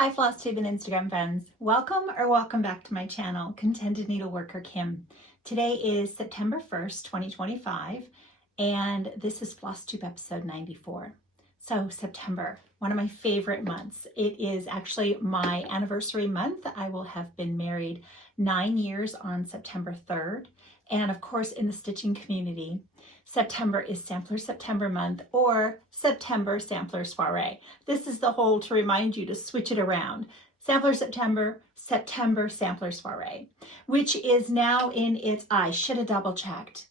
Hi Flosstube and Instagram friends. Welcome back to my channel, Contented Needleworker Kim. Today is September 1st, 2025, and this is Flosstube episode 94. So September, one of my favorite months. It is actually my anniversary month. I will have been married 9 years on September 3rd. And of course, in the stitching community, September is Sampler September month, or September Sampler Soiree. This is the whole to remind you to switch it around. Sampler September, September Sampler Soiree, which is now in its, I should have double checked.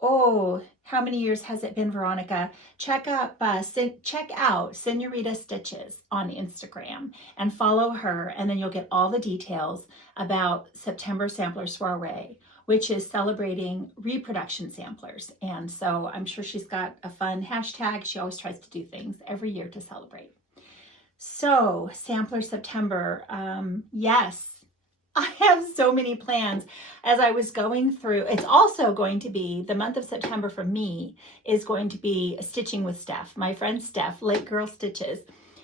Oh, how many years has it been, Veronica? Check out Senorita Stitches on Instagram and follow her, and then you'll get all the details about September Sampler Soiree, which is celebrating reproduction samplers. And so I'm sure she's got a fun hashtag. She always tries to do things every year to celebrate. So Sampler September, yes, I have so many plans. As I was going through, it's also going to be, the month of September for me is going to be stitching with Steph. My friend Steph, Late Girl Stitches.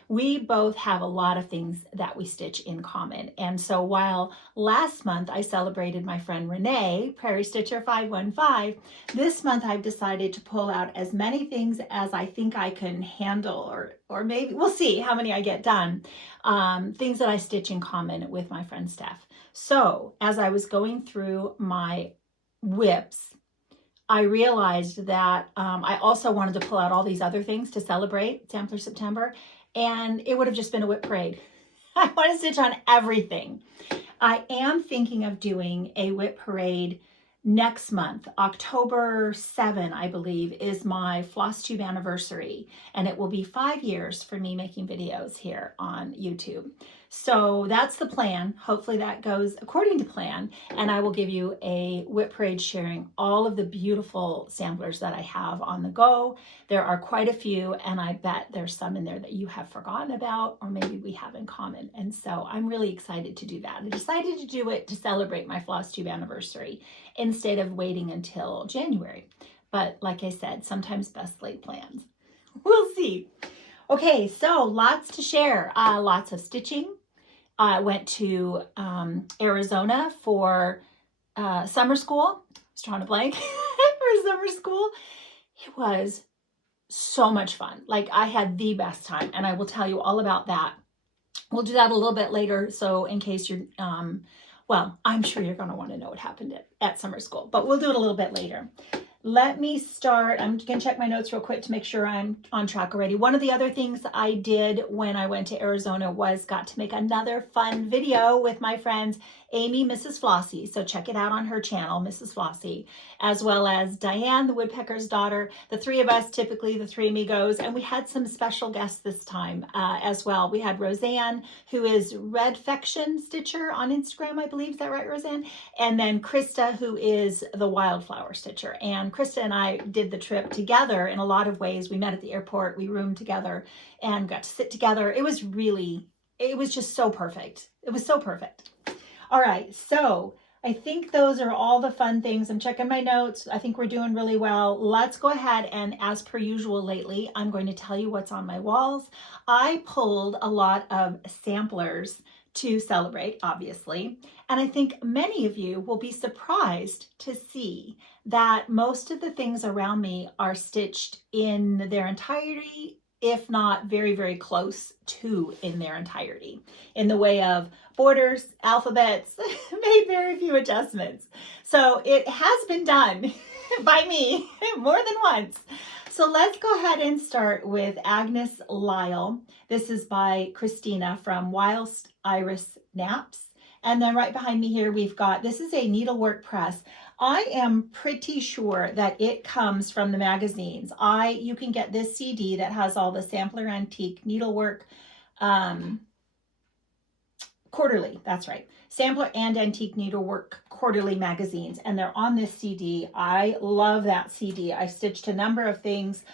We both have a lot of things that we stitch in common. And so while last month I celebrated my friend Renee, Prairie Stitcher 515, this month I've decided to pull out as many things as I think I can handle, or maybe we'll see how many I get done, things that I stitch in common with my friend Steph. So as I was going through my whips, I realized that I also wanted to pull out all these other things to celebrate Sampler September, and it would have just been a whip parade. I want to stitch on everything. I am thinking of doing a whip parade next month. October 7, I believe, is my Flosstube anniversary, and it will be 5 years for me making videos here on YouTube. So that's the plan. Hopefully that goes according to plan, and I will give you a whip parade sharing all of the beautiful samplers that I have on the go. There are quite a few, and I bet there's some in there that you have forgotten about, or maybe we have in common. And so I'm really excited to do that. I decided to do it to celebrate my Flosstube anniversary instead of waiting until January. But like I said, sometimes best laid plans. We'll see. Okay, so lots to share, lots of stitching. I went to Arizona for summer school. I was trying to blank for summer school. It was so much fun. Like, I had the best time, and I will tell you all about that. We'll do that a little bit later. So in case you're, well, I'm sure you're going to want to know what happened at summer school, but we'll do it a little bit later. Let me start. I'm going to check my notes real quick to make sure I'm on track already. One of the other things I did when I went to Arizona was got to make another fun video with my friends Amy, Mrs. Flossie. So check it out on her channel, Mrs. Flossie, as well as Diane, the woodpecker's daughter. The three of us, typically the three amigos, and we had some special guests this time as well. We had Roseanne, who is Redfection Stitcher on Instagram, I believe. Is that right, Roseanne? And then Krista, who is the Wildflower Stitcher. And Krista and I did the trip together in a lot of ways. We met at the airport, we roomed together, and got to sit together. It was just so perfect. It was so perfect. All right, so I think those are all the fun things. I'm checking my notes. I think we're doing really well. Let's go ahead, and as per usual lately, I'm going to tell you what's on my walls. I pulled a lot of samplers to celebrate, obviously, and I think many of you will be surprised to see that most of the things around me are stitched in their entirety, if not very, very close to in their entirety, in the way of borders, alphabets, made very few adjustments. So it has been done by me more than once. So let's go ahead and start with Agnes Lyle. This is by Christina from Whilst Iris Naps. And then right behind me here, we've got, this is a needlework press. I am pretty sure that it comes from the magazines. You can get this CD that has all the Sampler Antique Needlework Quarterly, that's right. Sampler and Antique Needlework Quarterly magazines, and they're on this CD. I love that CD. I stitched a number of things.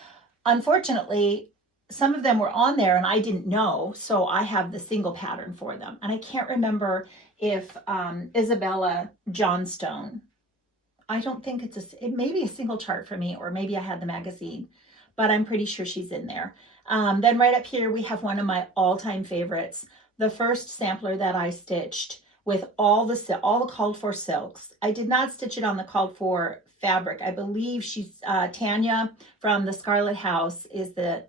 Unfortunately, some of them were on there and I didn't know, so I have the single pattern for them. And I can't remember if Isabella Johnstone, I don't think it may be a single chart for me, or maybe I had the magazine, but I'm pretty sure she's in there. Then right up here, we have one of my all-time favorites, the first sampler that I stitched with all the called for silks. I did not stitch it on the called for fabric. I believe she's Tanya from the Scarlet House is the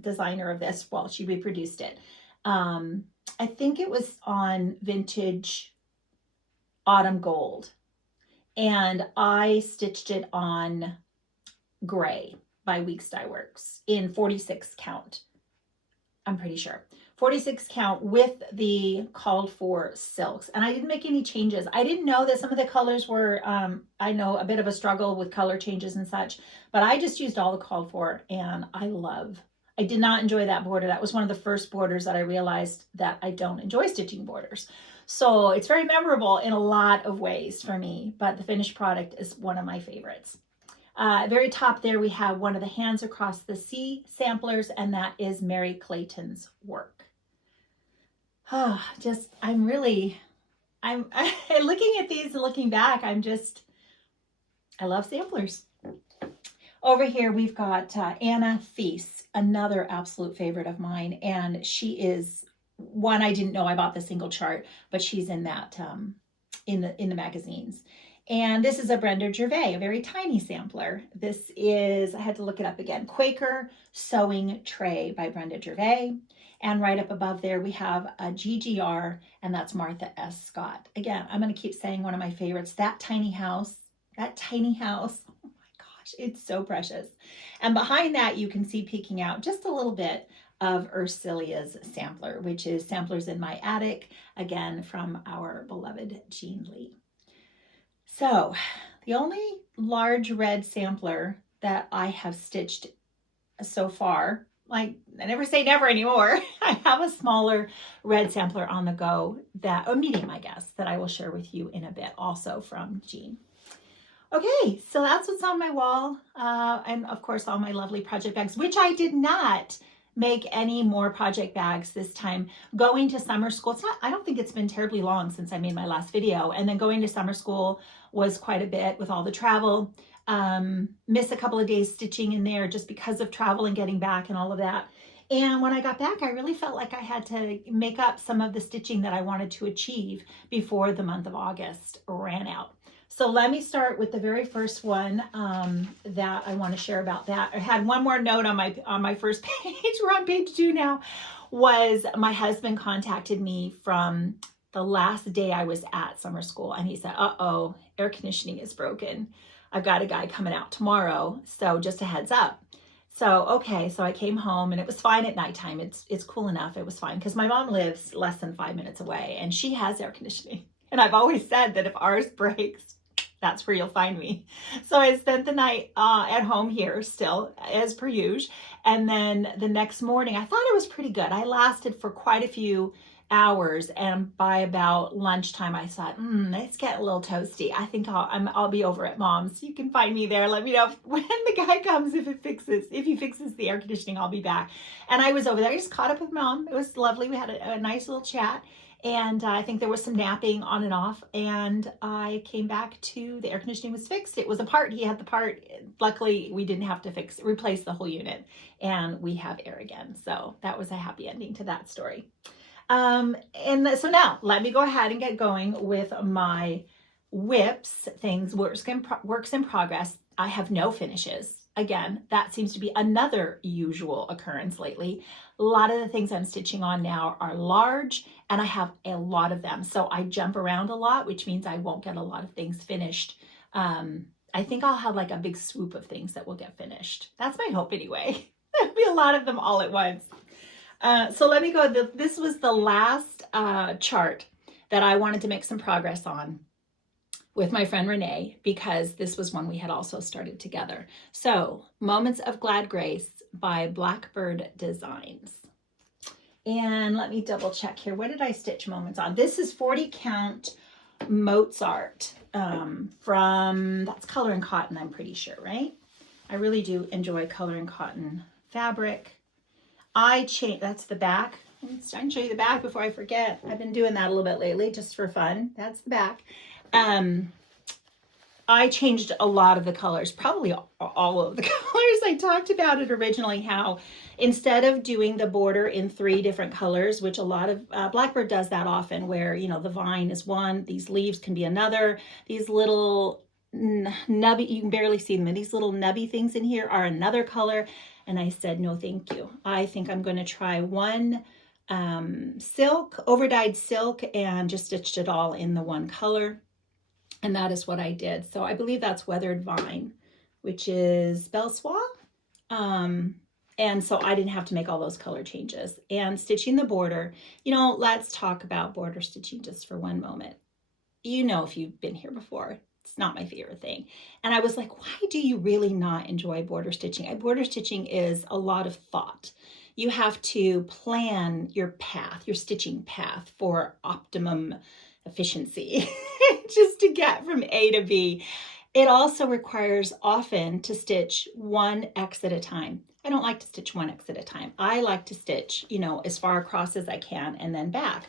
designer of this. Well, she reproduced it. I think it was on vintage autumn gold, and I stitched it on gray by Weeks Dye Works in 46 count. I'm pretty sure 46 count with the called for silks, and I didn't make any changes. I didn't know that some of the colors were I know a bit of a struggle with color changes and such, but I just used all the called for, and I did not enjoy that border. That was one of the first borders that I realized that I don't enjoy stitching borders. So it's very memorable in a lot of ways for me, but the finished product is one of my favorites. Very top there, we have one of the Hands Across the Sea samplers, and that is Mary Clayton's work. I'm looking at these and looking back, I love samplers. Over here, we've got Anna Thies, another absolute favorite of mine, and she is one I didn't know. I bought the single chart, but she's in that in the magazines. And this is a Brenda Gervais, a very tiny sampler. This is, I had to look it up again, Quaker Sewing Tray by Brenda Gervais. And right up above there, we have a GGR, and that's Martha S. Scott. Again, I'm going to keep saying one of my favorites, that tiny house. Oh my gosh, it's so precious. And behind that, you can see peeking out just a little bit of Ursula's sampler, which is Samplers in My Attic, again, from our beloved Jean Lee. So the only large red sampler that I have stitched so far, like I never say never anymore, I have a smaller red sampler on the go, that a medium, I guess, that I will share with you in a bit, also from Jean. Okay, so that's what's on my wall, and of course all my lovely project bags, which I did not make any more project bags this time. Going to summer school, I don't think it's been terribly long since I made my last video, and then going to summer school was quite a bit with all the travel. Miss a couple of days stitching in there just because of travel and getting back and all of that. And when I got back, I really felt like I had to make up some of the stitching that I wanted to achieve before the month of August ran out. So let me start with the very first one that I want to share about that. I had one more note on my first page. We're on page 2 now. Was my husband contacted me from the last day I was at summer school, and he said, "Uh-oh, air conditioning is broken. I've got a guy coming out tomorrow, so just a heads up." So okay, so I came home, and it was fine at nighttime. It's cool enough. It was fine because my mom lives less than 5 minutes away, and she has air conditioning. And I've always said that if ours breaks, that's where you'll find me. So I spent the night at home here still, as per usual. And then the next morning, I thought it was pretty good. I lasted for quite a few hours, and by about lunchtime, I thought, it's getting a little toasty. I think I'll be over at Mom's. You can find me there. Let me know when the guy comes, if he fixes the air conditioning, I'll be back. And I was over there. I just caught up with Mom. It was lovely. We had a nice little chat. And I think there was some napping on and off, and I came back to the air conditioning was fixed. It was a part. He had the part. Luckily, we didn't have to replace the whole unit, and we have air again. So that was a happy ending to that story. So now let me go ahead and get going with my whips, works in progress. I have no finishes. Again, that seems to be another usual occurrence lately. A lot of the things I'm stitching on now are large, and I have a lot of them. So I jump around a lot, which means I won't get a lot of things finished. I think I'll have like a big swoop of things that will get finished. That's my hope anyway. There'll be a lot of them all at once. So let me go. This was the last chart that I wanted to make some progress on with my friend Renee, because this was one we had also started together. So Moments of Glad Grace by Blackbird Designs. And let me double check here. What did I stitch moments on? This is 40 count Mozart from, that's Color and Cotton, I'm pretty sure, right? I really do enjoy Color and Cotton fabric. That's the back. I can show you the back before I forget. I've been doing that a little bit lately just for fun. That's the back. I changed a lot of the colors, probably all of the colors. I talked about it originally, how instead of doing the border in 3 different colors, which a lot of Blackbird does that often, where, you know, the vine is one, these leaves can be another, these little nubby, you can barely see them, and these little nubby things in here are another color. And I said, no, thank you. I think I'm going to try one silk, overdyed silk, and just stitched it all in the one color. And that is what I did. So I believe that's Weathered Vine, which is Belsois. And so I didn't have to make all those color changes. And stitching the border, you know, let's talk about border stitching just for one moment. You know, if you've been here before, it's not my favorite thing. And I was like, why do you really not enjoy border stitching? Border stitching is a lot of thought. You have to plan your path, your stitching path, for optimum efficiency just to get from A to B. It also requires often to stitch 1 X at a time. I don't like to stitch 1 X at a time. I like to stitch, you know, as far across as I can and then back.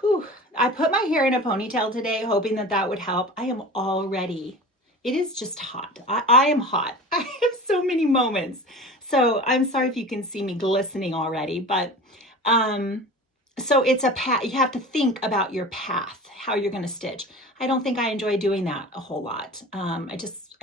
Whew. I put my hair in a ponytail today, hoping that that would help. I am already, it is just hot. I am hot. I have so many moments. So I'm sorry if you can see me glistening already, but so it's a path. You have to think about your path, how you're going to stitch. I don't think I enjoy doing that a whole lot. I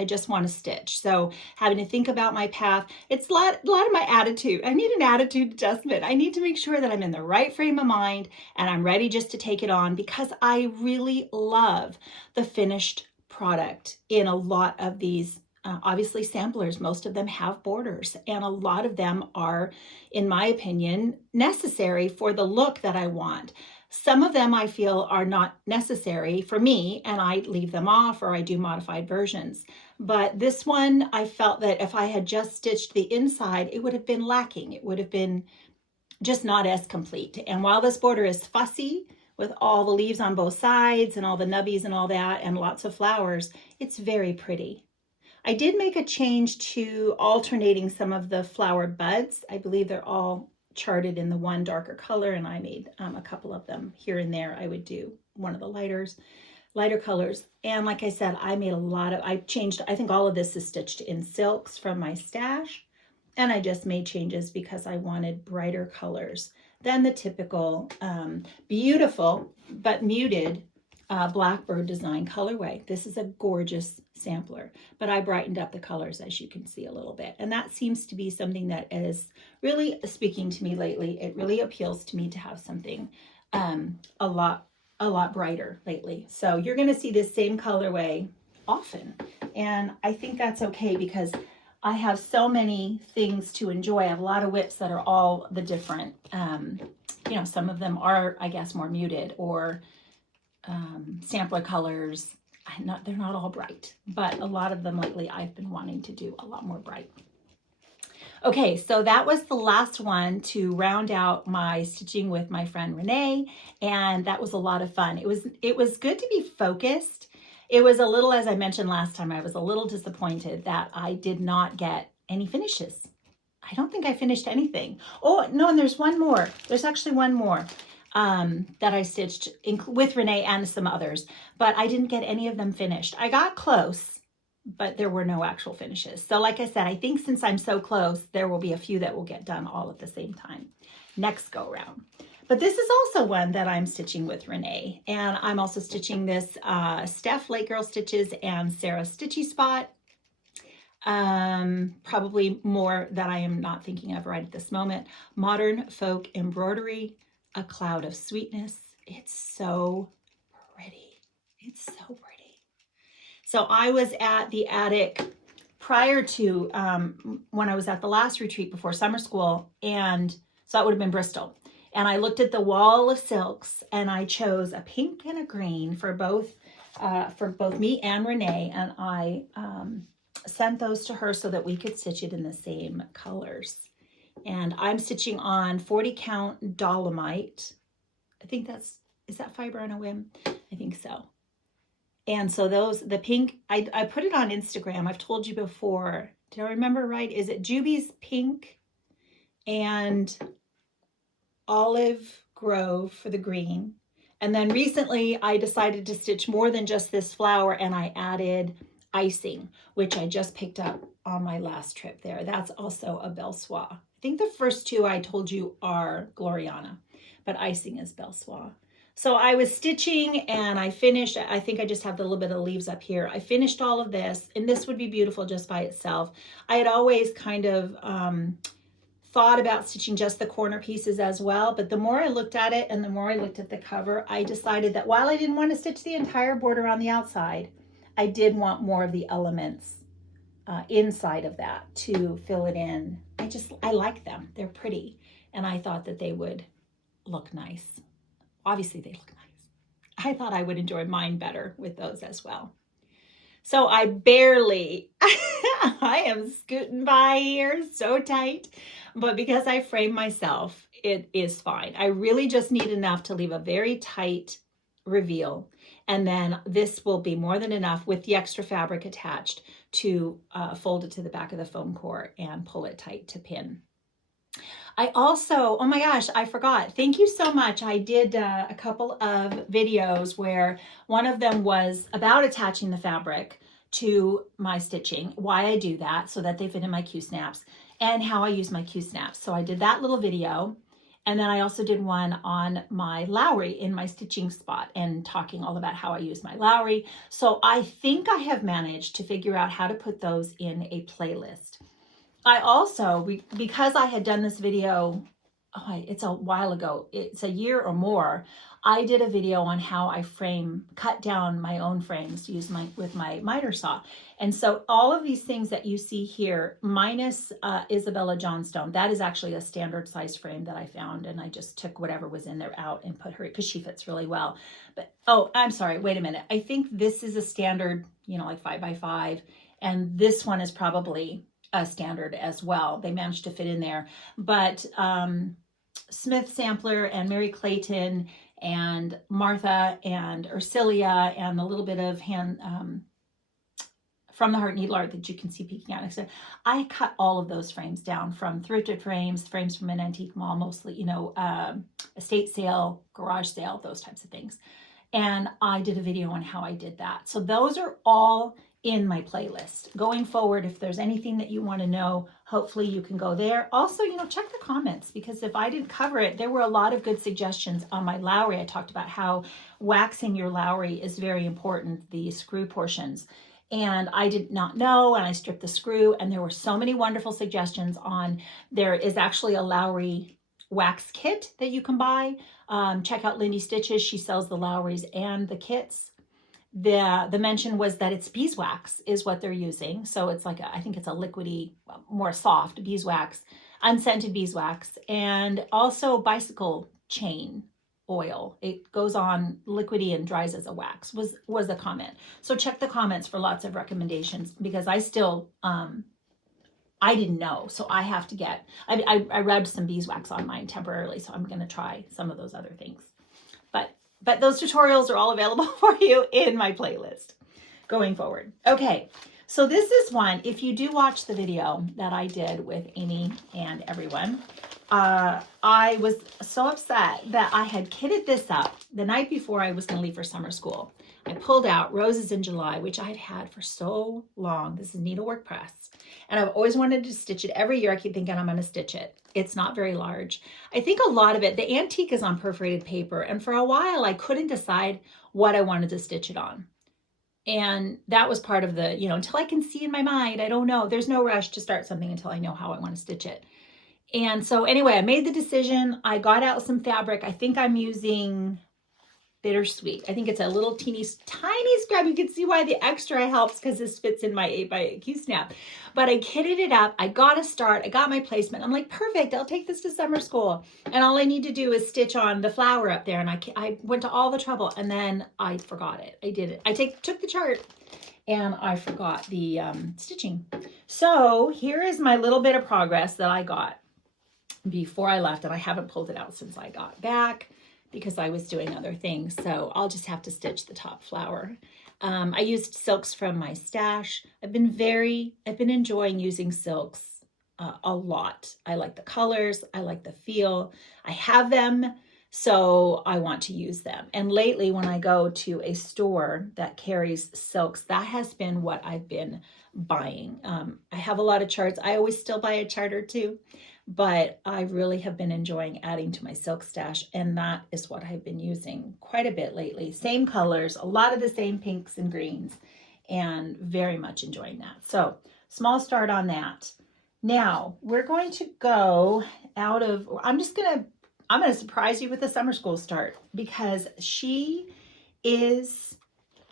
just want to stitch. So having to think about my path, it's a lot of my attitude. I need an attitude adjustment. I need to make sure that I'm in the right frame of mind and I'm ready just to take it on, because I really love the finished product in a lot of these. Obviously samplers, most of them have borders, and a lot of them are, in my opinion, necessary for the look that I want. Some of them I feel are not necessary for me, and I leave them off or I do modified versions. But this one, I felt that if I had just stitched the inside, it would have been lacking. It would have been just not as complete. And while this border is fussy, with all the leaves on both sides and all the nubbies and all that and lots of flowers, it's very pretty. I did make a change to alternating some of the flower buds. I believe they're all charted in the one darker color, and I made a couple of them here and there. I would do one of the lighter colors. And like I said, I changed, I think all of this is stitched in silks from my stash. And I just made changes because I wanted brighter colors than the typical beautiful but muted Blackbird design colorway. This is a gorgeous sampler, but I brightened up the colors, as you can see, a little bit. And that seems to be something that is really speaking to me lately. It really appeals to me to have something a lot brighter lately. So you're going to see this same colorway often. And I think that's okay, because I have so many things to enjoy. I have a lot of whips that are all the different, you know, some of them are, I guess, more muted or sampler colors. They're not all bright, but a lot of them lately I've been wanting to do a lot more bright. Okay, so that was the last one to round out my stitching with my friend Renee, and that was a lot of fun. It was good to be focused. It was a little, as I mentioned last time, I was a little disappointed that I did not get any finishes. I don't think I finished anything. Oh, no, and there's one more. There's actually one more that I stitched with Renee and some others, but I didn't get any of them finished. I got close, but there were no actual finishes. So like I said, I think since I'm so close, there will be a few that will get done all at the same time next go round. But this is also one that I'm stitching with Renee, and I'm also stitching this Steph Lake Girl Stitches and Sarah Stitchy Spot. Probably more that I am not thinking of right at this moment. Modern Folk Embroidery, A Cloud of Sweetness. It's so pretty. It's so pretty. So I was at the attic prior to when I was at the last retreat before summer school, and so that would have been Bristol. And I looked at the wall of silks, and I chose a pink and a green for both me and Renee, and I sent those to her so that we could stitch it in the same colors. And I'm stitching on 40 count Dolomite. I think is that fiber on a whim? I think so. And so the pink, I put it on Instagram. I've told you before. Did I remember right? Is it Juby's pink and Olive Grove for the green, And then recently I decided to stitch more than just this flower, and I added icing, which I just picked up on my last trip there. That's also a Belle Soie. I think the first two I told you are Gloriana, but icing is Belle Soie. So I was stitching and I finished. I think I just have the little bit of leaves up here. I finished all of this, and this would be beautiful just by itself. I had always kind of thought about stitching just the corner pieces as well, but the more I looked at it and the more I looked at the cover, I decided that while I didn't want to stitch the entire border on the outside, I did want more of the elements inside of that to fill it in. I like them. They're pretty, and I thought that they would look nice. Obviously they look nice. I thought I would enjoy mine better with those as well. So I barely, I am scooting by here so tight, but because I frame myself, it is fine. I really just need enough to leave a very tight reveal. And then this will be more than enough with the extra fabric attached to fold it to the back of the foam core and pull it tight to pin. I also, oh my gosh, I forgot. Thank you so much. I did a couple of videos where one of them was about attaching the fabric to my stitching, why I do that so that they fit in my Q-snaps, and how I use my Q-snaps. So I did that little video. And then I also did one on my Lowry in my stitching spot and talking all about how I use my Lowry. So I think I have managed to figure out how to put those in a playlist. I also, because I had done this video, it's a while ago, it's a year or more, I did a video on how I cut down my own frames to use with my miter saw. And so all of these things that you see here, minus Isabella Johnstone, that is actually a standard size frame that I found, and I just took whatever was in there out and put her, because she fits really well. But, oh, I'm sorry, wait a minute. I think this is a standard, like 5x5, and this one is probably a standard as well. They managed to fit in there. But Smith Sampler and Mary Clayton and Martha and Ursilia and the little bit of hand from the Heart Needle Art that you can see peeking out next to it, I cut all of those frames down from thrifted frames from an antique mall, mostly, estate sale, garage sale, those types of things. And I did a video on how I did that. So those are all in my playlist. Going forward, if there's anything that you want to know, hopefully you can go there. Also, check the comments, because if I didn't cover it, there were a lot of good suggestions on my Lowry. I talked about how waxing your Lowry is very important, the screw portions. And I did not know, and I stripped the screw, and there were so many wonderful suggestions on, there is actually a Lowry wax kit that you can buy. Check out Lindy Stitches. She sells the Lowrys and the kits. The mention was that it's beeswax is what they're using. So it's like, I think it's a liquidy, more soft beeswax, unscented beeswax, and also bicycle chain oil. It goes on liquidy and dries as a wax was the comment. So check the comments for lots of recommendations, because I still, I didn't know. So I have to get, I rubbed some beeswax on mine temporarily. So I'm going to try some of those other things. But those tutorials are all available for you in my playlist going forward. Okay, so this is one, if you do watch the video that I did with Amy and everyone, I was so upset that I had kitted this up the night before I was going to leave for summer school. I pulled out Roses in July, which I had had for so long. This is Needlework Press. And I've always wanted to stitch it. Every year I keep thinking I'm going to stitch it. It's not very large. I think a lot of it, the antique is on perforated paper. And for a while I couldn't decide what I wanted to stitch it on. And that was part of the, until I can see in my mind, I don't know. There's no rush to start something until I know how I want to stitch it. And so anyway, I made the decision. I got out some fabric. I think I'm using Bittersweet. I think it's a little tiny scrap. You can see why the extra helps, because this fits in my 8x8 Q-snap. But I kitted it up. I got a start. I got my placement. I'm like, perfect. I'll take this to summer school. And all I need to do is stitch on the flower up there. And I went to all the trouble, and then I forgot it. I did it. I took the chart, and I forgot the stitching. So here is my little bit of progress that I got before I left, and I haven't pulled it out since I got back, because I was doing other things. So I'll just have to stitch the top flower. I used silks from my stash. I've been enjoying using silks a lot. I like the colors. I like the feel. I have them So I want to use them. And lately when I go to a store that carries silks, that has been what I've been buying. I have a lot of charts. I always still buy a chart or two, but I really have been enjoying adding to my silk stash. And that is what I've been using quite a bit lately. Same colors, a lot of the same pinks and greens, and very much enjoying that. So small start on that. Now we're going to go out of, I'm going to surprise you with the summer school start because she is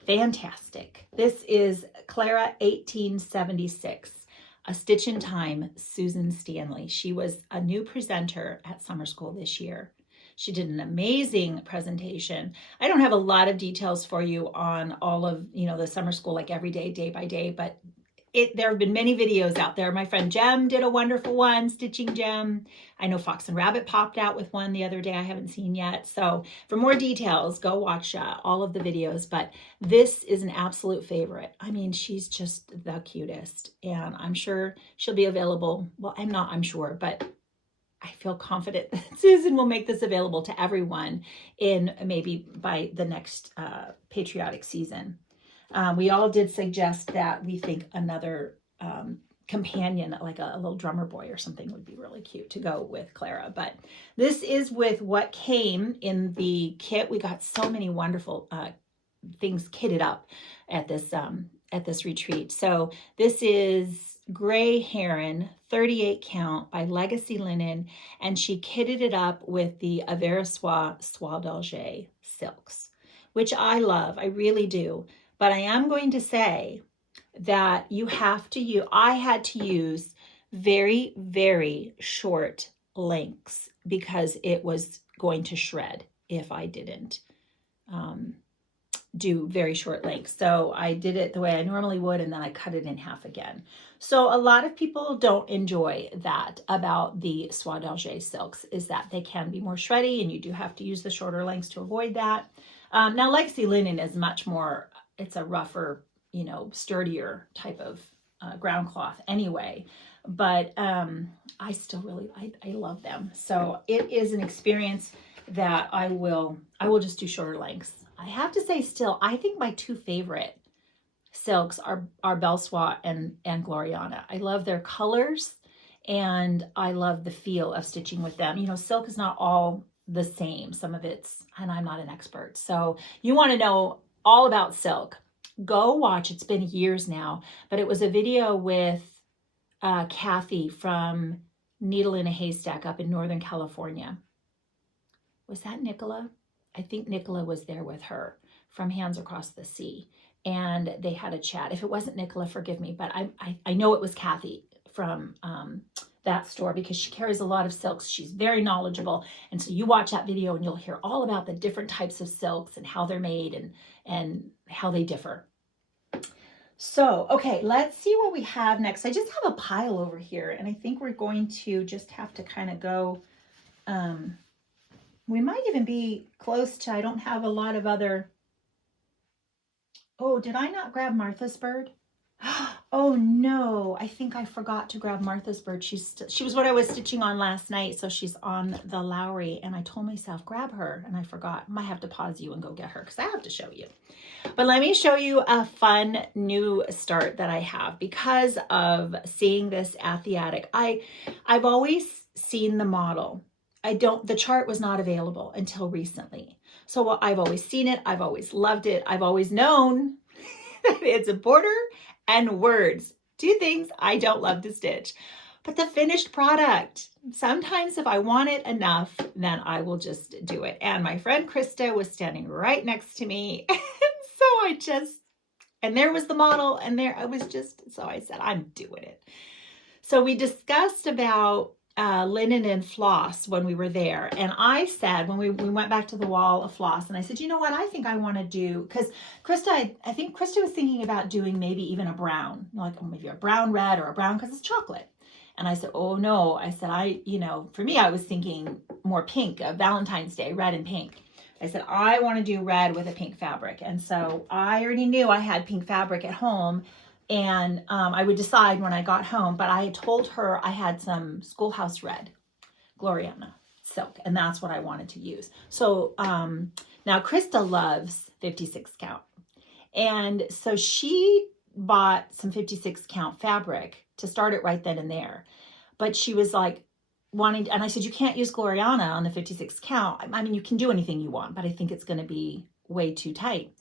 fantastic. This is Clara 1876, A Stitch in Time, Susan Stanley. She was a new presenter at summer school this year. She did an amazing presentation. I don't have a lot of details for you on all of, the summer school, like every day, day by day, but there have been many videos out there. My friend Jem did a wonderful one, Stitching Jem. I know Fox and Rabbit popped out with one the other day I haven't seen yet. So for more details, go watch all of the videos. But this is an absolute favorite. I mean, she's just the cutest. And I'm sure she'll be available. Well, I'm sure, but I feel confident that Susan will make this available to everyone in maybe by the next patriotic season. We all did suggest that we think another companion, like a little drummer boy or something, would be really cute to go with Clara. But this is with what came in the kit. We got so many wonderful things kitted up at this retreat. So this is Gray Heron 38 count by Legacy Linen, and she kitted it up with the Aversois Soie d'Alger silks, which I love. I really do. But I am going to say that I had to use very, very short lengths because it was going to shred if I didn't do very short lengths. So I did it the way I normally would, and then I cut it in half again. So a lot of people don't enjoy that about the Soie d'Alger silks, is that they can be more shreddy and you do have to use the shorter lengths to avoid that. Now Legacy Linen is much more, it's a rougher, sturdier type of ground cloth anyway, but I still really, I love them. So it is an experience that I will just do shorter lengths. I have to say still, I think my two favorite silks are Belle Soie and Gloriana. I love their colors and I love the feel of stitching with them. Silk is not all the same. Some of it's, and I'm not an expert. So you want to know all about silk, go watch. It's been years now, but it was a video with Kathy from Needle in a Haystack up in Northern California. Was that Nicola? I think Nicola was there with her from Hands Across the Sea, and they had a chat. If it wasn't Nicola, forgive me, but I know it was Kathy from that store because she carries a lot of silks. She's very knowledgeable. And so you watch that video and you'll hear all about the different types of silks and how they're made and how they differ. So, okay, let's see what we have next. I just have a pile over here and I think we're going to just have to kind of go, we might even be close to, I don't have a lot of other, oh, did I not grab Martha's bird? Oh no, I think I forgot to grab Martha's bird. She was what I was stitching on last night, so she's on the Lowry, and I told myself grab her, and I forgot. Might have to pause you and go get her because I have to show you. But let me show you a fun new start that I have because of seeing this at the attic. I've always seen the model. The chart was not available until recently. So I've always seen it. I've always loved it. I've always known that it's a border and words, two things I don't love to stitch. But the finished product, sometimes if I want it enough, then I will just do it. And my friend Krista was standing right next to me. And so and there was the model, and there I was so I said, I'm doing it. So we discussed about linen and floss when we were there. And I said, when we went back to the wall of floss, and I said, you know what, I think I want to do, because Krista, I think Krista was thinking about doing maybe even a brown, like maybe a brown red or a brown because it's chocolate. And I said, oh no, I said, for me, I was thinking more pink, Valentine's Day, red and pink. I said, I want to do red with a pink fabric. And so I already knew I had pink fabric at home. And I would decide when I got home, but I told her I had some Schoolhouse Red, Gloriana. silk, and that's what I wanted to use. So now Krista loves 56 count. And so she bought some 56 count fabric to start it right then and there. But she was like wanting, and I said, you can't use Gloriana on the 56 count. I mean, you can do anything you want, but I think it's going to be way too tight.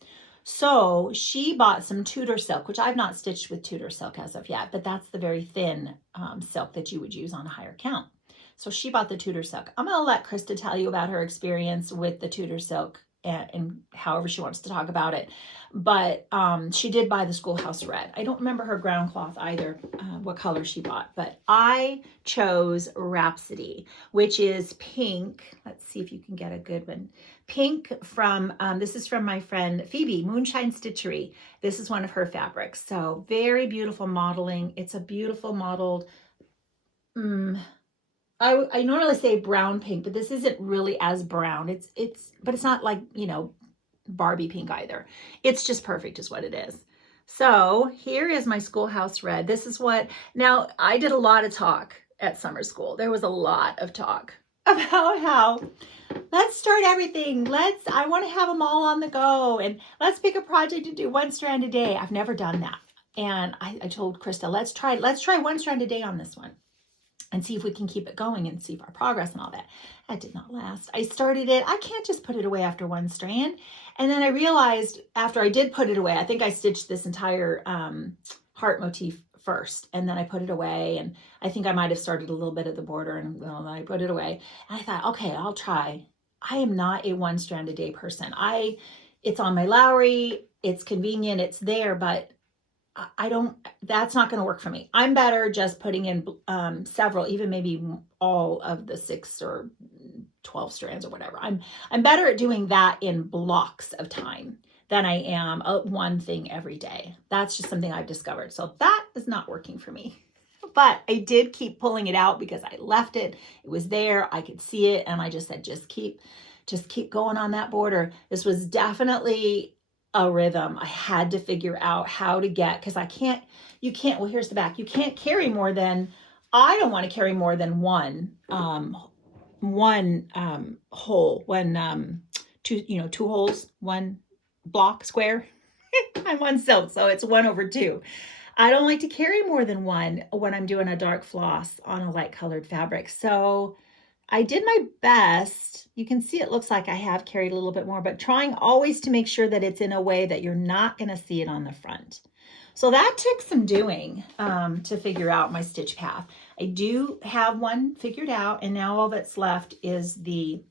So she bought some Tudor silk, which I've not stitched with Tudor silk as of yet, but that's the very thin silk that you would use on a higher count. So she bought the Tudor silk. I'm going to let Krista tell you about her experience with the Tudor silk and however she wants to talk about it. But she did buy the Schoolhouse Red. I don't remember her ground cloth either, what color she bought, but I chose Rhapsody, which is pink. Let's see if you can get a good one. Pink from, this is from my friend Phoebe, Moonshine Stitchery. This is one of her fabrics. So very beautiful modeling. It's a beautiful modeled, I normally say brown pink, but this isn't really as brown. But it's not like, you know, Barbie pink either. It's just perfect is what it is. So here is my Schoolhouse Red. This is what, now I did a lot of talk at summer school. There was a lot of talk about how let's start everything. I want to have them all on the go, and let's pick a project and do one strand a day. I've never done that. And I told Krista, let's try one strand a day on this one and see if we can keep it going and see if our progress and all that. That did not last. I started it. I can't just put it away after one strand. And then I realized after I did put it away, I think I stitched this entire heart motif first, and then I put it away, and I think I might have started a little bit at the border, and then I put it away. And I thought, okay, I'll try. I am not a one strand a day person. It's on my Lowry, it's convenient, it's there, but that's not going to work for me. I'm better just putting in several, even maybe all of the 6 or 12 strands or whatever. I'm better at doing that in blocks of time than I am one thing every day. That's just something I've discovered. So that is not working for me. But I did keep pulling it out because I left it. It was there. I could see it. And I just said, just keep going on that border. This was definitely a rhythm. I had to figure out how to get, because well, here's the back. You can't carry more than, I don't want to carry more than one hole, two holes, one block square. I'm on silk, so it's 1/2. I don't like to carry more than one when I'm doing a dark floss on a light colored fabric. So I did my best. You can see it looks like I have carried a little bit more, but trying always to make sure that it's in a way that you're not going to see it on the front. So that took some doing to figure out my stitch path. I do have one figured out, and now all that's left is the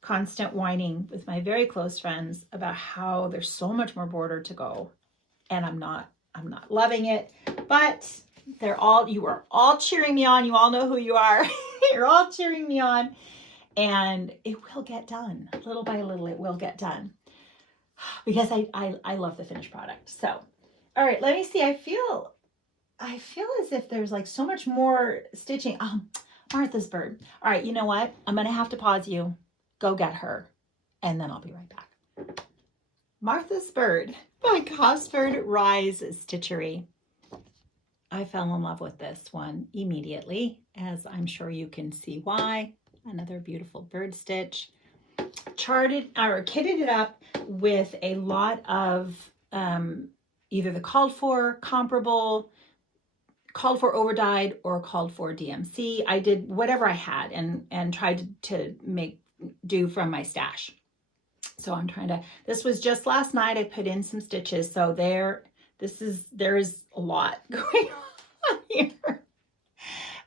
constant whining with my very close friends about how there's so much more border to go, and I'm not loving it, but you are all cheering me on. You all know who you are. You're all cheering me on, and it will get done. Little by little, it will get done because I love the finished product. So, all right, let me see. I feel as if there's like so much more stitching. Martha's bird. All right, you know what? I'm going to have to pause you. Go get her, and then I'll be right back. Martha's Bird by Gosford Rise Stitchery. I fell in love with this one immediately, as I'm sure you can see why. Another beautiful bird stitch. Kitted it up with a lot of either the called for, comparable, called for overdyed, or called for DMC. I did whatever I had and tried to do from my stash. So this was just last night. I put in some stitches. So there is a lot going on here.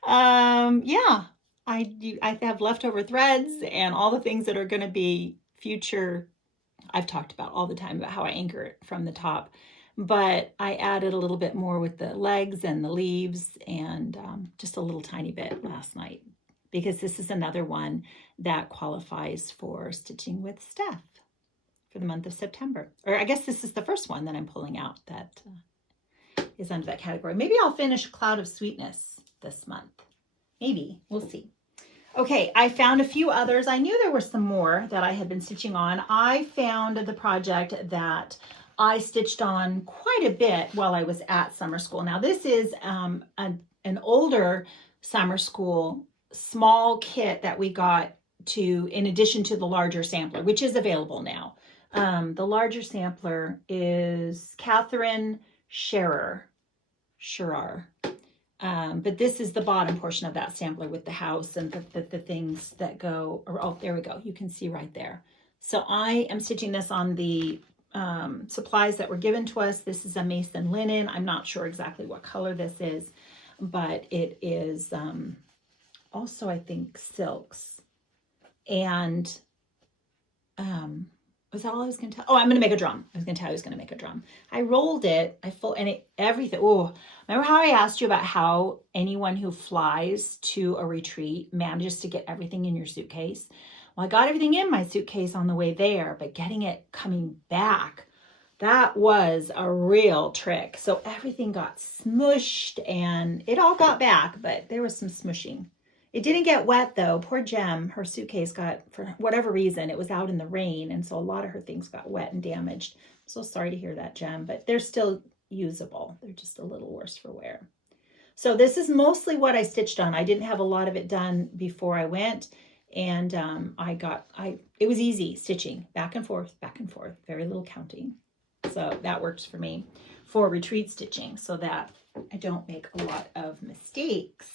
Yeah, I have leftover threads and all the things that are going to be future. I've talked about all the time about how I anchor it from the top, but I added a little bit more with the legs and the leaves and just a little tiny bit last night, because this is another one that qualifies for stitching with Steph for the month of September. Or I guess this is the first one that I'm pulling out that is under that category. Maybe I'll finish Cloud of Sweetness this month. Maybe, we'll see. Okay, I found a few others. I knew there were some more that I had been stitching on. I found the project that I stitched on quite a bit while I was at summer school. Now this is an older summer school small kit that we got in addition to the larger sampler, which is available now. The larger sampler is Catherine Scherer. But this is the bottom portion of that sampler with the house and the things that go, oh, there we go. You can see right there. So I am stitching this on the supplies that were given to us. This is a Mason linen. I'm not sure exactly what color this is, but it is also, I think, silks. And was that all I was going to tell? Oh, I'm going to make a drum. I was going to tell you I was going to make a drum. I rolled it. Everything. Oh, remember how I asked you about how anyone who flies to a retreat manages to get everything in your suitcase? Well, I got everything in my suitcase on the way there, but getting it coming back, that was a real trick. So everything got smushed and it all got back, but there was some smushing. It didn't get wet though. Poor Jem, her suitcase got, for whatever reason, it was out in the rain. And so a lot of her things got wet and damaged. I'm so sorry to hear that, Jem, but they're still usable. They're just a little worse for wear. So this is mostly what I stitched on. I didn't have a lot of it done before I went. And it was easy stitching back and forth, very little counting. So that works for me for retreat stitching so that I don't make a lot of mistakes.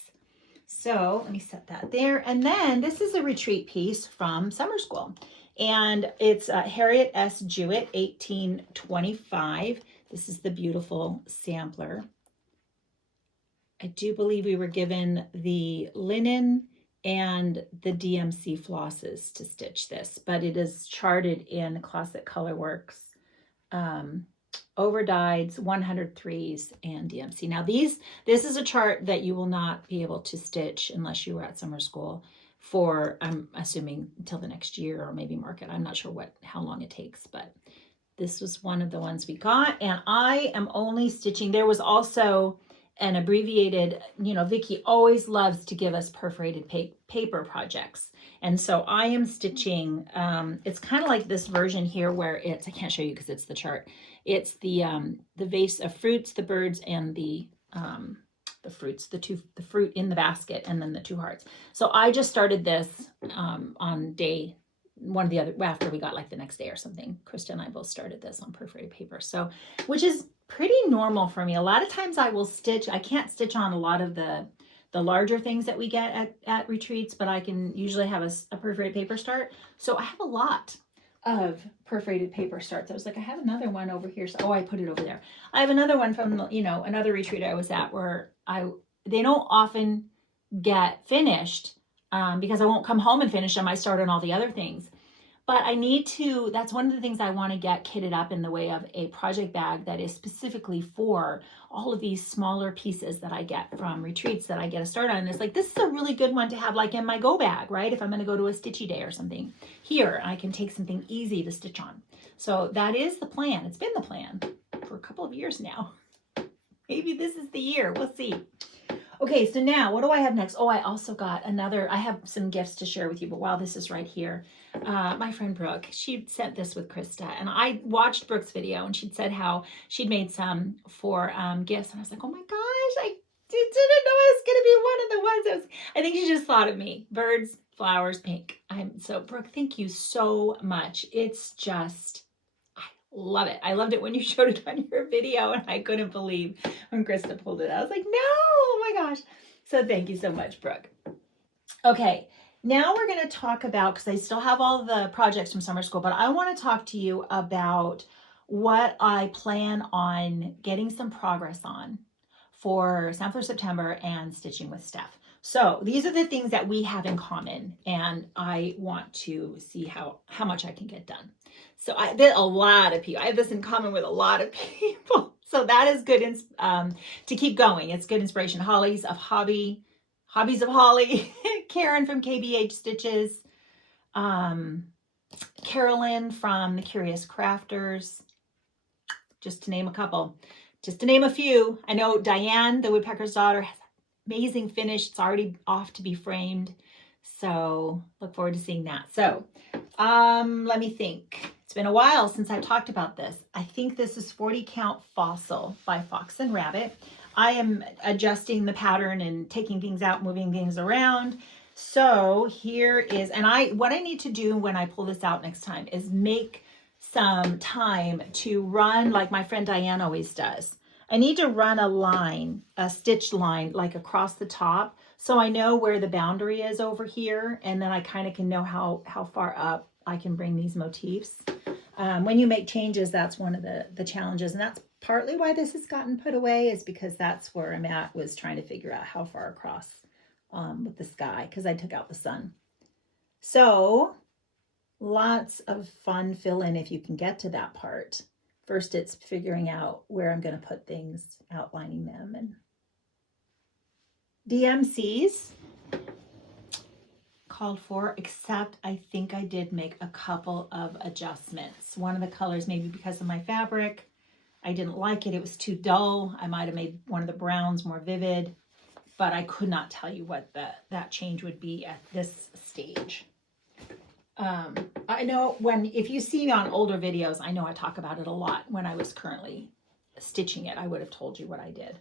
So let me set that there. And then this is a retreat piece from summer school. And it's Harriet S. Jewett, 1825. This is the beautiful sampler. I do believe we were given the linen and the DMC flosses to stitch this, but it is charted in Classic Colorworks, overdyeds, 103s, and DMC. Now this is a chart that you will not be able to stitch unless you were at summer school for, I'm assuming, until the next year or maybe market. I'm not sure how long it takes, but this was one of the ones we got. And I am only stitching. There was also an abbreviated, Vicki always loves to give us perforated paper projects. And so I am stitching, it's kind of like this version here where I can't show you because it's the chart. It's the vase of fruits, the birds, and the fruits, the fruit in the basket, and then the two hearts. So I just started this on day one of the other, after we got like the next day or something. Krista and I both started this on perforated paper. So, which is pretty normal for me. A lot of times I will stitch, I can't stitch on a lot of the larger things that we get at retreats, but I can usually have a perforated paper start. So I have a lot of perforated paper starts. I was like, I have another one over here. So, I put it over there. I have another one from, another retreat I was at where they don't often get finished because I won't come home and finish them. I start on all the other things. But I need to, that's one of the things I want to get kitted up in the way of a project bag that is specifically for all of these smaller pieces that I get from retreats that I get a start on. And it's like, this is a really good one to have like in my go bag, right? If I'm going to go to a stitchy day or something. Here, I can take something easy to stitch on. So that is the plan. It's been the plan for a couple of years now. Maybe this is the year. We'll see. Okay, so now what do I have next? Oh, I also got I have some gifts to share with you, but while this is right here, my friend Brooke, she sent this with Krista, and I watched Brooke's video, and she'd said how she'd made some for gifts, and I was like, oh my gosh, I didn't know I was going to be one of the ones. I think she just thought of me. Birds, flowers, pink. So Brooke, thank you so much. It's just, I love it. I loved it when you showed it on your video, and I couldn't believe when Krista pulled it out. I was like, no, oh my gosh. So thank you so much, Brooke. Okay. Now we're going to talk about, because I still have all the projects from summer school, but I want to talk to you about what I plan on getting some progress on for Sampler September and Stitching with Steph. So these are the things that we have in common, and I want to see how much I can get done. So I have this in common with a lot of people. So that is good to keep going. It's good inspiration. Hobbies of Holly, Karen from KBH Stitches, Carolyn from The Curious Crafters, just to name a couple, just to name a few. I know Diane, the woodpecker's daughter, has an amazing finish. It's already off to be framed. So look forward to seeing that. So let me think. It's been a while since I've talked about this. I think this is 40 Count Fossil by Fox and Rabbit. I am adjusting the pattern and taking things out, moving things around. So here is, and what I need to do when I pull this out next time is make some time to run like my friend Diane always does. I need to run a line, a stitch line, like across the top, so I know where the boundary is over here, and then I kind of can know how far up I can bring these motifs. When you make changes, that's one of the challenges, and that's partly why this has gotten put away, is because that's where I'm at, was trying to figure out how far across with the sky, because I took out the sun. So lots of fun fill in if you can get to that part. First, it's figuring out where I'm going to put things, outlining them, and DMCs called for, except I think I did make a couple of adjustments. One of the colors, maybe because of my fabric, I didn't like it. It was too dull. I might have made one of the browns more vivid, but I could not tell you what that change would be at this stage. I know if you see me on older videos, I know I talk about it a lot. When I was currently stitching it, I would have told you what I did.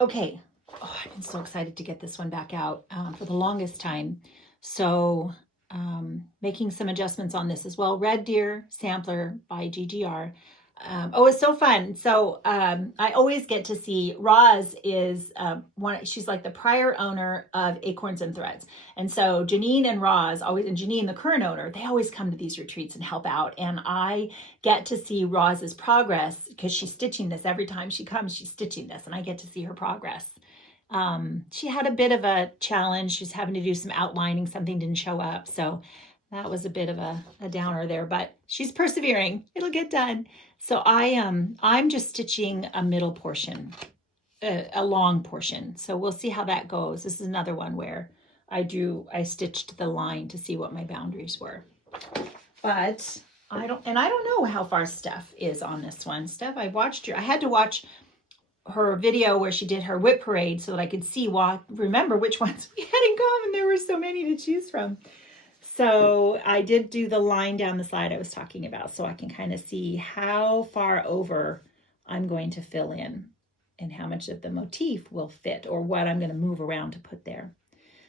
Okay. Oh, I've been so excited to get this one back out for the longest time. So making some adjustments on this as well. Red Deer Sampler by GGR. Oh, it's so fun. So I always get to see, Roz is she's like the prior owner of Acorns and Threads. And so Janine and Roz always, and Janine, the current owner, they always come to these retreats and help out. And I get to see Roz's progress because she's stitching this. Every time she comes, she's stitching this, and I get to see her progress. She had a bit of a challenge. She's having to do some outlining. Something didn't show up. So that was a bit of a downer there, but she's persevering. It'll get done. So I'm just stitching a middle portion, a long portion. So we'll see how that goes. This is another one where I stitched the line to see what my boundaries were. But I don't know how far Steph is on this one. Steph, I had to watch her video where she did her whip parade so that I could remember which ones we had in common. There were so many to choose from. So I did do the line down the side I was talking about, so I can kind of see how far over I'm going to fill in and how much of the motif will fit, or what I'm going to move around to put there.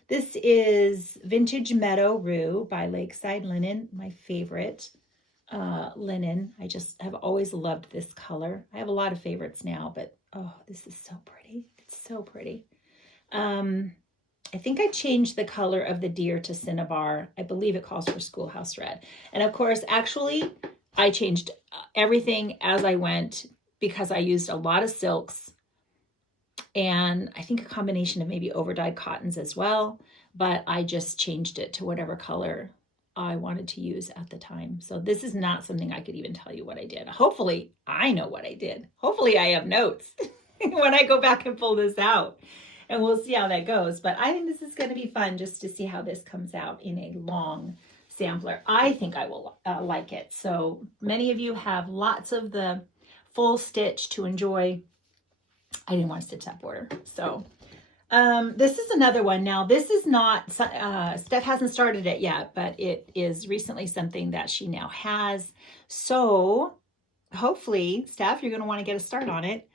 This is Vintage Meadow Rue by Lakeside Linen, my favorite linen. I just have always loved this color. I have a lot of favorites now, but oh, this is so pretty. It's so pretty. I think I changed the color of the deer to cinnabar. I believe it calls for Schoolhouse Red. And of course, actually, I changed everything as I went because I used a lot of silks and I think a combination of maybe overdyed cottons as well. But I just changed it to whatever color I wanted to use at the time. So this is not something I could even tell you what I did. Hopefully, I know what I did. Hopefully, I have notes when I go back and pull this out. And we'll see how that goes. But I think this is going to be fun just to see how this comes out in a long sampler. I think I will like it. So many of you have lots of the full stitch to enjoy. I didn't want to stitch that border. So this is another one. Now, this is not, Steph hasn't started it yet, but it is recently something that she now has. So hopefully, Steph, you're going to want to get a start on it.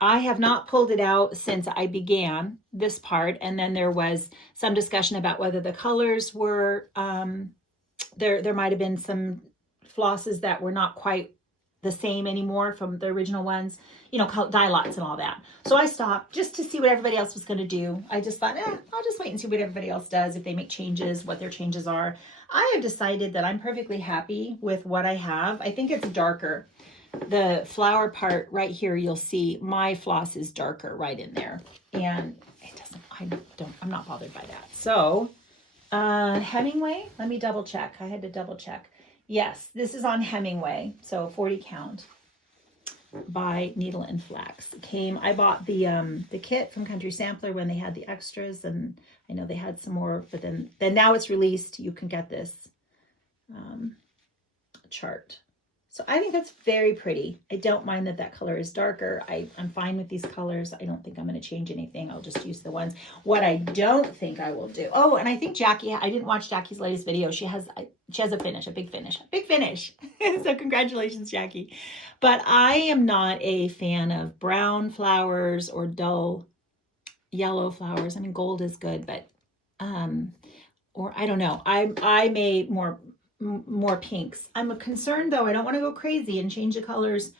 I have not pulled it out since I began this part, and then there was some discussion about whether the colors were, there might have been some flosses that were not quite the same anymore from the original ones, you know, dye lots and all that. So I stopped just to see what everybody else was going to do. I just thought, I'll just wait and see what everybody else does, if they make changes, what their changes are. I have decided that I'm perfectly happy with what I have. I think it's darker. The flower part right here, you'll see my floss is darker right in there, and it doesn't, I'm not bothered by that. So Hemingway, let me double check. I had to double check. Yes, this is on Hemingway, so 40 count by Needle and Flax. I bought the kit from Country Sampler when they had the extras, and I know they had some more, but then now it's released. You can get this chart. So I think that's very pretty. I don't mind that color is darker. I'm fine with these colors. I don't think I'm going to change anything. I'll just use the ones. What I don't think I will do. Oh, and I think Jackie, I didn't watch Jackie's latest video. She has a finish, a big finish. So congratulations, Jackie. But I am not a fan of brown flowers or dull yellow flowers. I mean, gold is good, but Or I don't know. I made more pinks. I'm concerned though. I don't want to go crazy and change the colors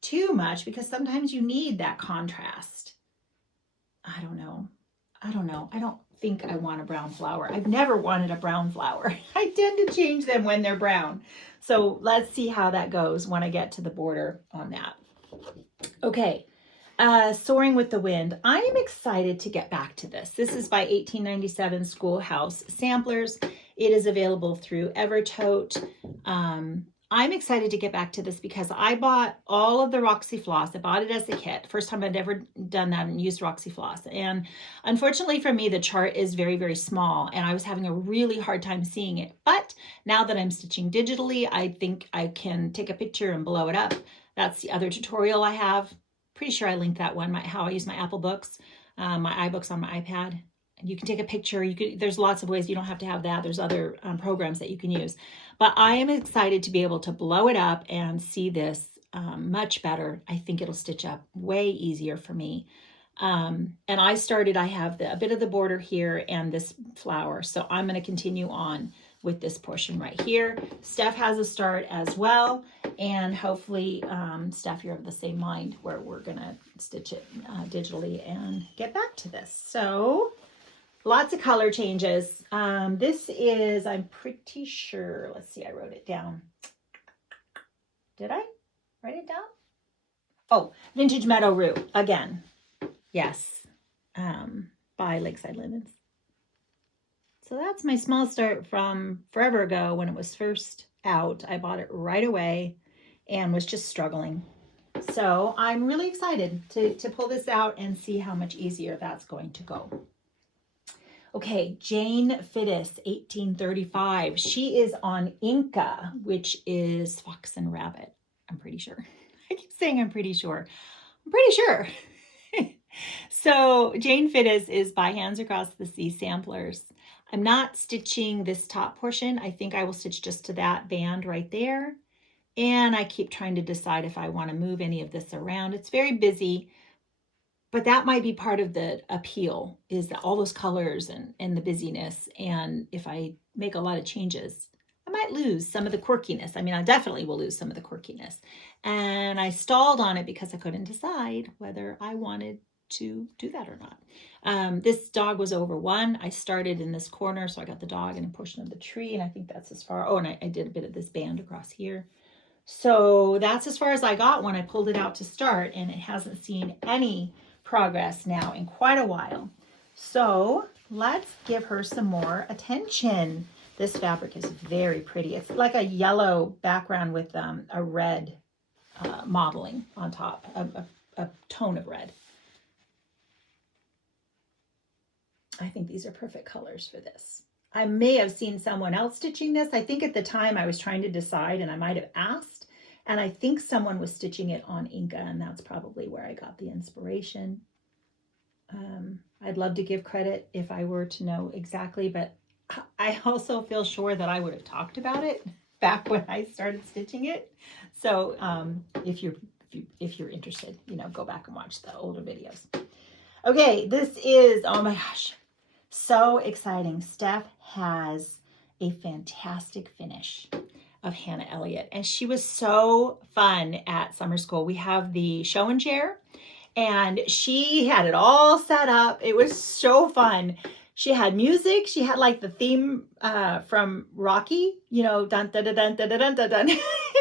too much because sometimes you need that contrast. I don't know. I don't think I want a brown flower. I've never wanted a brown flower. I tend to change them when they're brown. So let's see how that goes when I get to the border on that. Okay. Soaring with the Wind. I am excited to get back to this. This is by 1897 Schoolhouse Samplers. It is available through Evertote. I'm excited to get back to this because I bought all of the Roxy Floss. I bought it as a kit. First time I'd ever done that and used Roxy Floss. And unfortunately for me, the chart is very, very small and I was having a really hard time seeing it. But now that I'm stitching digitally, I think I can take a picture and blow it up. That's the other tutorial I have. Pretty sure I linked that one, how I use my Apple Books, my iBooks on my iPad. You can take a picture. There's lots of ways. You don't have to have that. There's other programs that you can use. But I am excited to be able to blow it up and see this much better. I think it'll stitch up way easier for me. And I have a bit of the border here and this flower. So I'm going to continue on with this portion right here. Steph has a start as well. And hopefully, Steph, you're of the same mind where we're going to stitch it digitally and get back to this. So lots of color changes. This is, I'm pretty sure, let's see, I wrote it down. Did I write it down? Oh, Vintage Meadow Root again. Yes, by Lakeside Linens. So that's my small start from forever ago when it was first out. I bought it right away and was just struggling. So I'm really excited to pull this out and see how much easier that's going to go. Okay, Jane Fittis, 1835. She is on Inca, which is Fox and Rabbit. I'm pretty sure. I keep saying I'm pretty sure. I'm pretty sure. So Jane Fittis is by Hands Across the Sea Samplers. I'm not stitching this top portion. I think I will stitch just to that band right there. And I keep trying to decide if I want to move any of this around. It's very busy, but that might be part of the appeal, is that all those colors and the busyness. And if I make a lot of changes, I might lose some of the quirkiness. I mean, I definitely will lose some of the quirkiness. And I stalled on it because I couldn't decide whether I wanted to do that or not. This dog was over one. I started in this corner, so I got the dog and a portion of the tree, and I think that's as far. Oh, and I did a bit of this band across here. So that's as far as I got when I pulled it out to start, and it hasn't seen any progress now in quite a while. So let's give her some more attention. This fabric is very pretty. It's like a yellow background with a red modeling on top, a tone of red. I think these are perfect colors for this. I may have seen someone else stitching this. I think at the time I was trying to decide and I might have asked, and I think someone was stitching it on Inca, and that's probably where I got the inspiration. I'd love to give credit if I were to know exactly, but I also feel sure that I would have talked about it back when I started stitching it. So if you're interested, go back and watch the older videos. Okay, this is, oh my gosh, so exciting. Steph has a fantastic finish of Hannah Elliott, and she was so fun at summer school. We have the show and share, and she had it all set up. It was so fun. She had music. She had like the theme from Rocky, dun dun dun dun dun dun dun dun.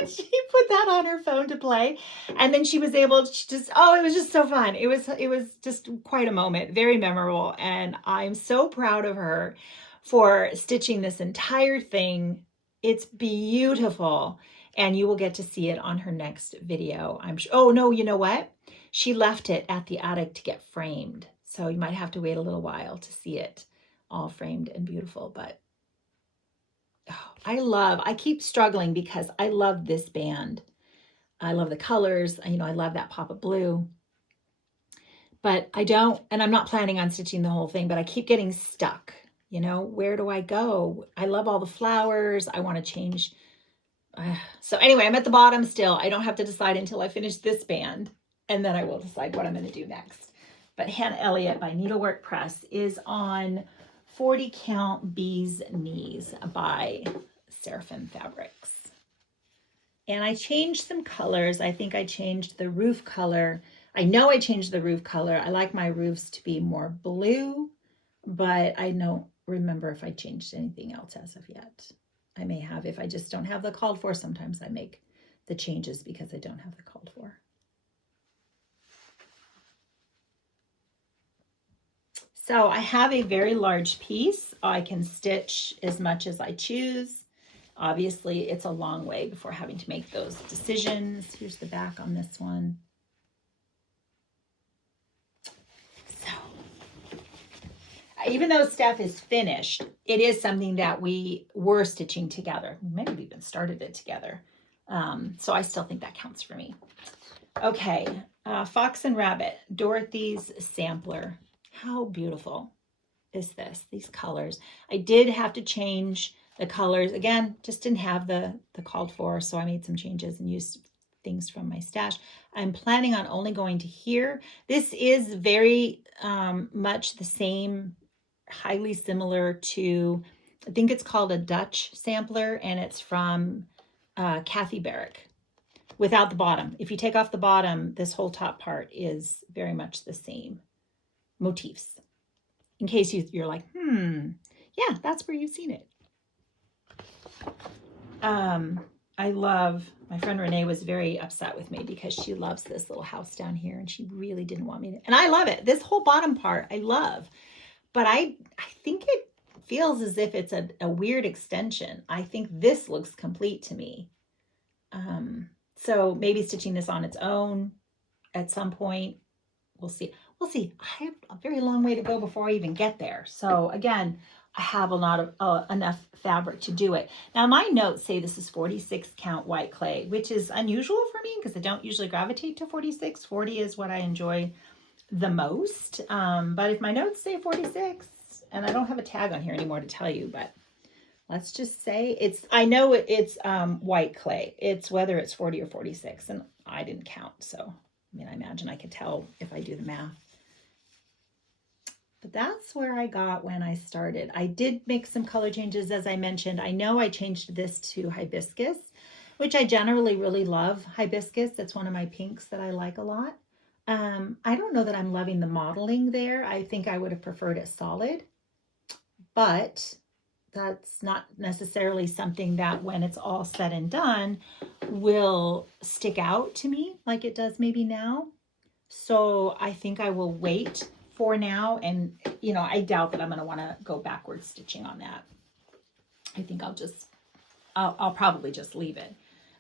She put that on her phone to play, and then she was able to it was just so fun. It was just quite a moment, very memorable, and I'm so proud of her for stitching this entire thing. It's beautiful, and you will get to see it on her next video, I'm sure. Oh no, you know what? She left it at the attic to get framed, so you might have to wait a little while to see it all framed and beautiful, but I keep struggling because I love this band. I love the colors. I love that pop of blue, but I'm not planning on stitching the whole thing, but I keep getting stuck. Where do I go? I love all the flowers. I want to change. So anyway, I'm at the bottom still. I don't have to decide until I finish this band, and then I will decide what I'm going to do next. But Hannah Elliott by Needlework Press is on 40 Count Bee's Knees by Seraphim Fabrics. And I changed some colors. I think I changed the roof color. I know I changed the roof color. I like my roofs to be more blue, but I don't remember if I changed anything else as of yet. I may have. If I just don't have the called for, sometimes I make the changes because I don't have the called for. So I have a very large piece. I can stitch as much as I choose. Obviously, it's a long way before having to make those decisions. Here's the back on this one. So, even though Steph is finished, it is something that we were stitching together. Maybe we even started it together. So I still think that counts for me. Okay, Fox and Rabbit, Dorothy's sampler. How beautiful is this? These colors. I did have to change the colors. Again, just didn't have the called for, so I made some changes and used things from my stash. I'm planning on only going to here. This is very much the same, highly similar to, I think it's called a Dutch sampler, and it's from Kathy Barrick, without the bottom. If you take off the bottom, this whole top part is very much the same motifs. In case you're like, yeah, that's where you've seen it. I love, my friend Renee was very upset with me because she loves this little house down here and she really didn't want me to, and I love it. This whole bottom part I love, but I think it feels as if it's a weird extension. I think this looks complete to me. So maybe stitching this on its own at some point. We'll see. We'll see. I have a very long way to go before I even get there. So again, I have a lot of enough fabric to do it. Now my notes say this is 46 count white clay, which is unusual for me because I don't usually gravitate to 46. 40 is what I enjoy the most. But if my notes say 46, and I don't have a tag on here anymore to tell you, but let's just say it's, I know it's white clay. It's whether it's 40 or 46, and I didn't count. So, I mean, I imagine I could tell if I do the math. But that's where I got when I started. I did make some color changes, as I mentioned. I know I changed this to hibiscus, which I generally really love hibiscus. That's one of my pinks that I like a lot. I don't know that I'm loving the modeling there. I think I would have preferred it solid, but that's not necessarily something that when it's all said and done will stick out to me like it does maybe now. So I think I will wait for now, and you know, I doubt that I'm going to want to go backwards stitching on that. I think I'll probably just leave it.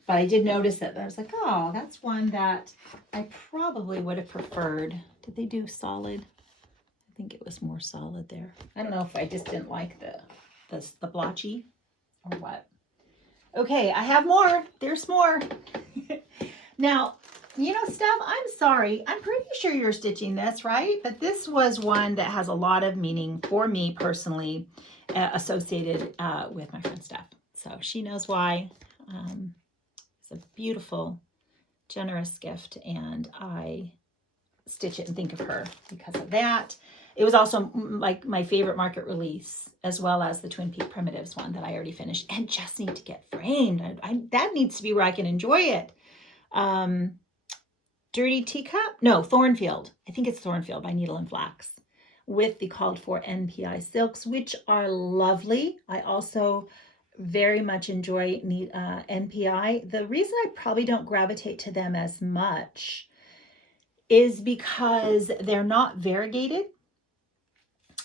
But I did notice that I was like, oh, that's one that I probably would have preferred. Did they do solid? I think it was more solid there. I don't know if I just didn't like the blotchy or what. Okay, I have more. There's more. Now, you know, Steph, I'm sorry. I'm pretty sure you're stitching this, right? But this was one that has a lot of meaning for me personally, associated with my friend Steph. So she knows why. It's a beautiful, generous gift, and I stitch it and think of her because of that. It was also like my favorite market release, as well as the Twin Peak Primitives one that I already finished and just need to get framed. That needs to be where I can enjoy it. Dirty Teacup? No, Thornfield. I think it's Thornfield by Needle and Flax with the called for NPI silks, which are lovely. I also very much enjoy NPI. The reason I probably don't gravitate to them as much is because they're not variegated.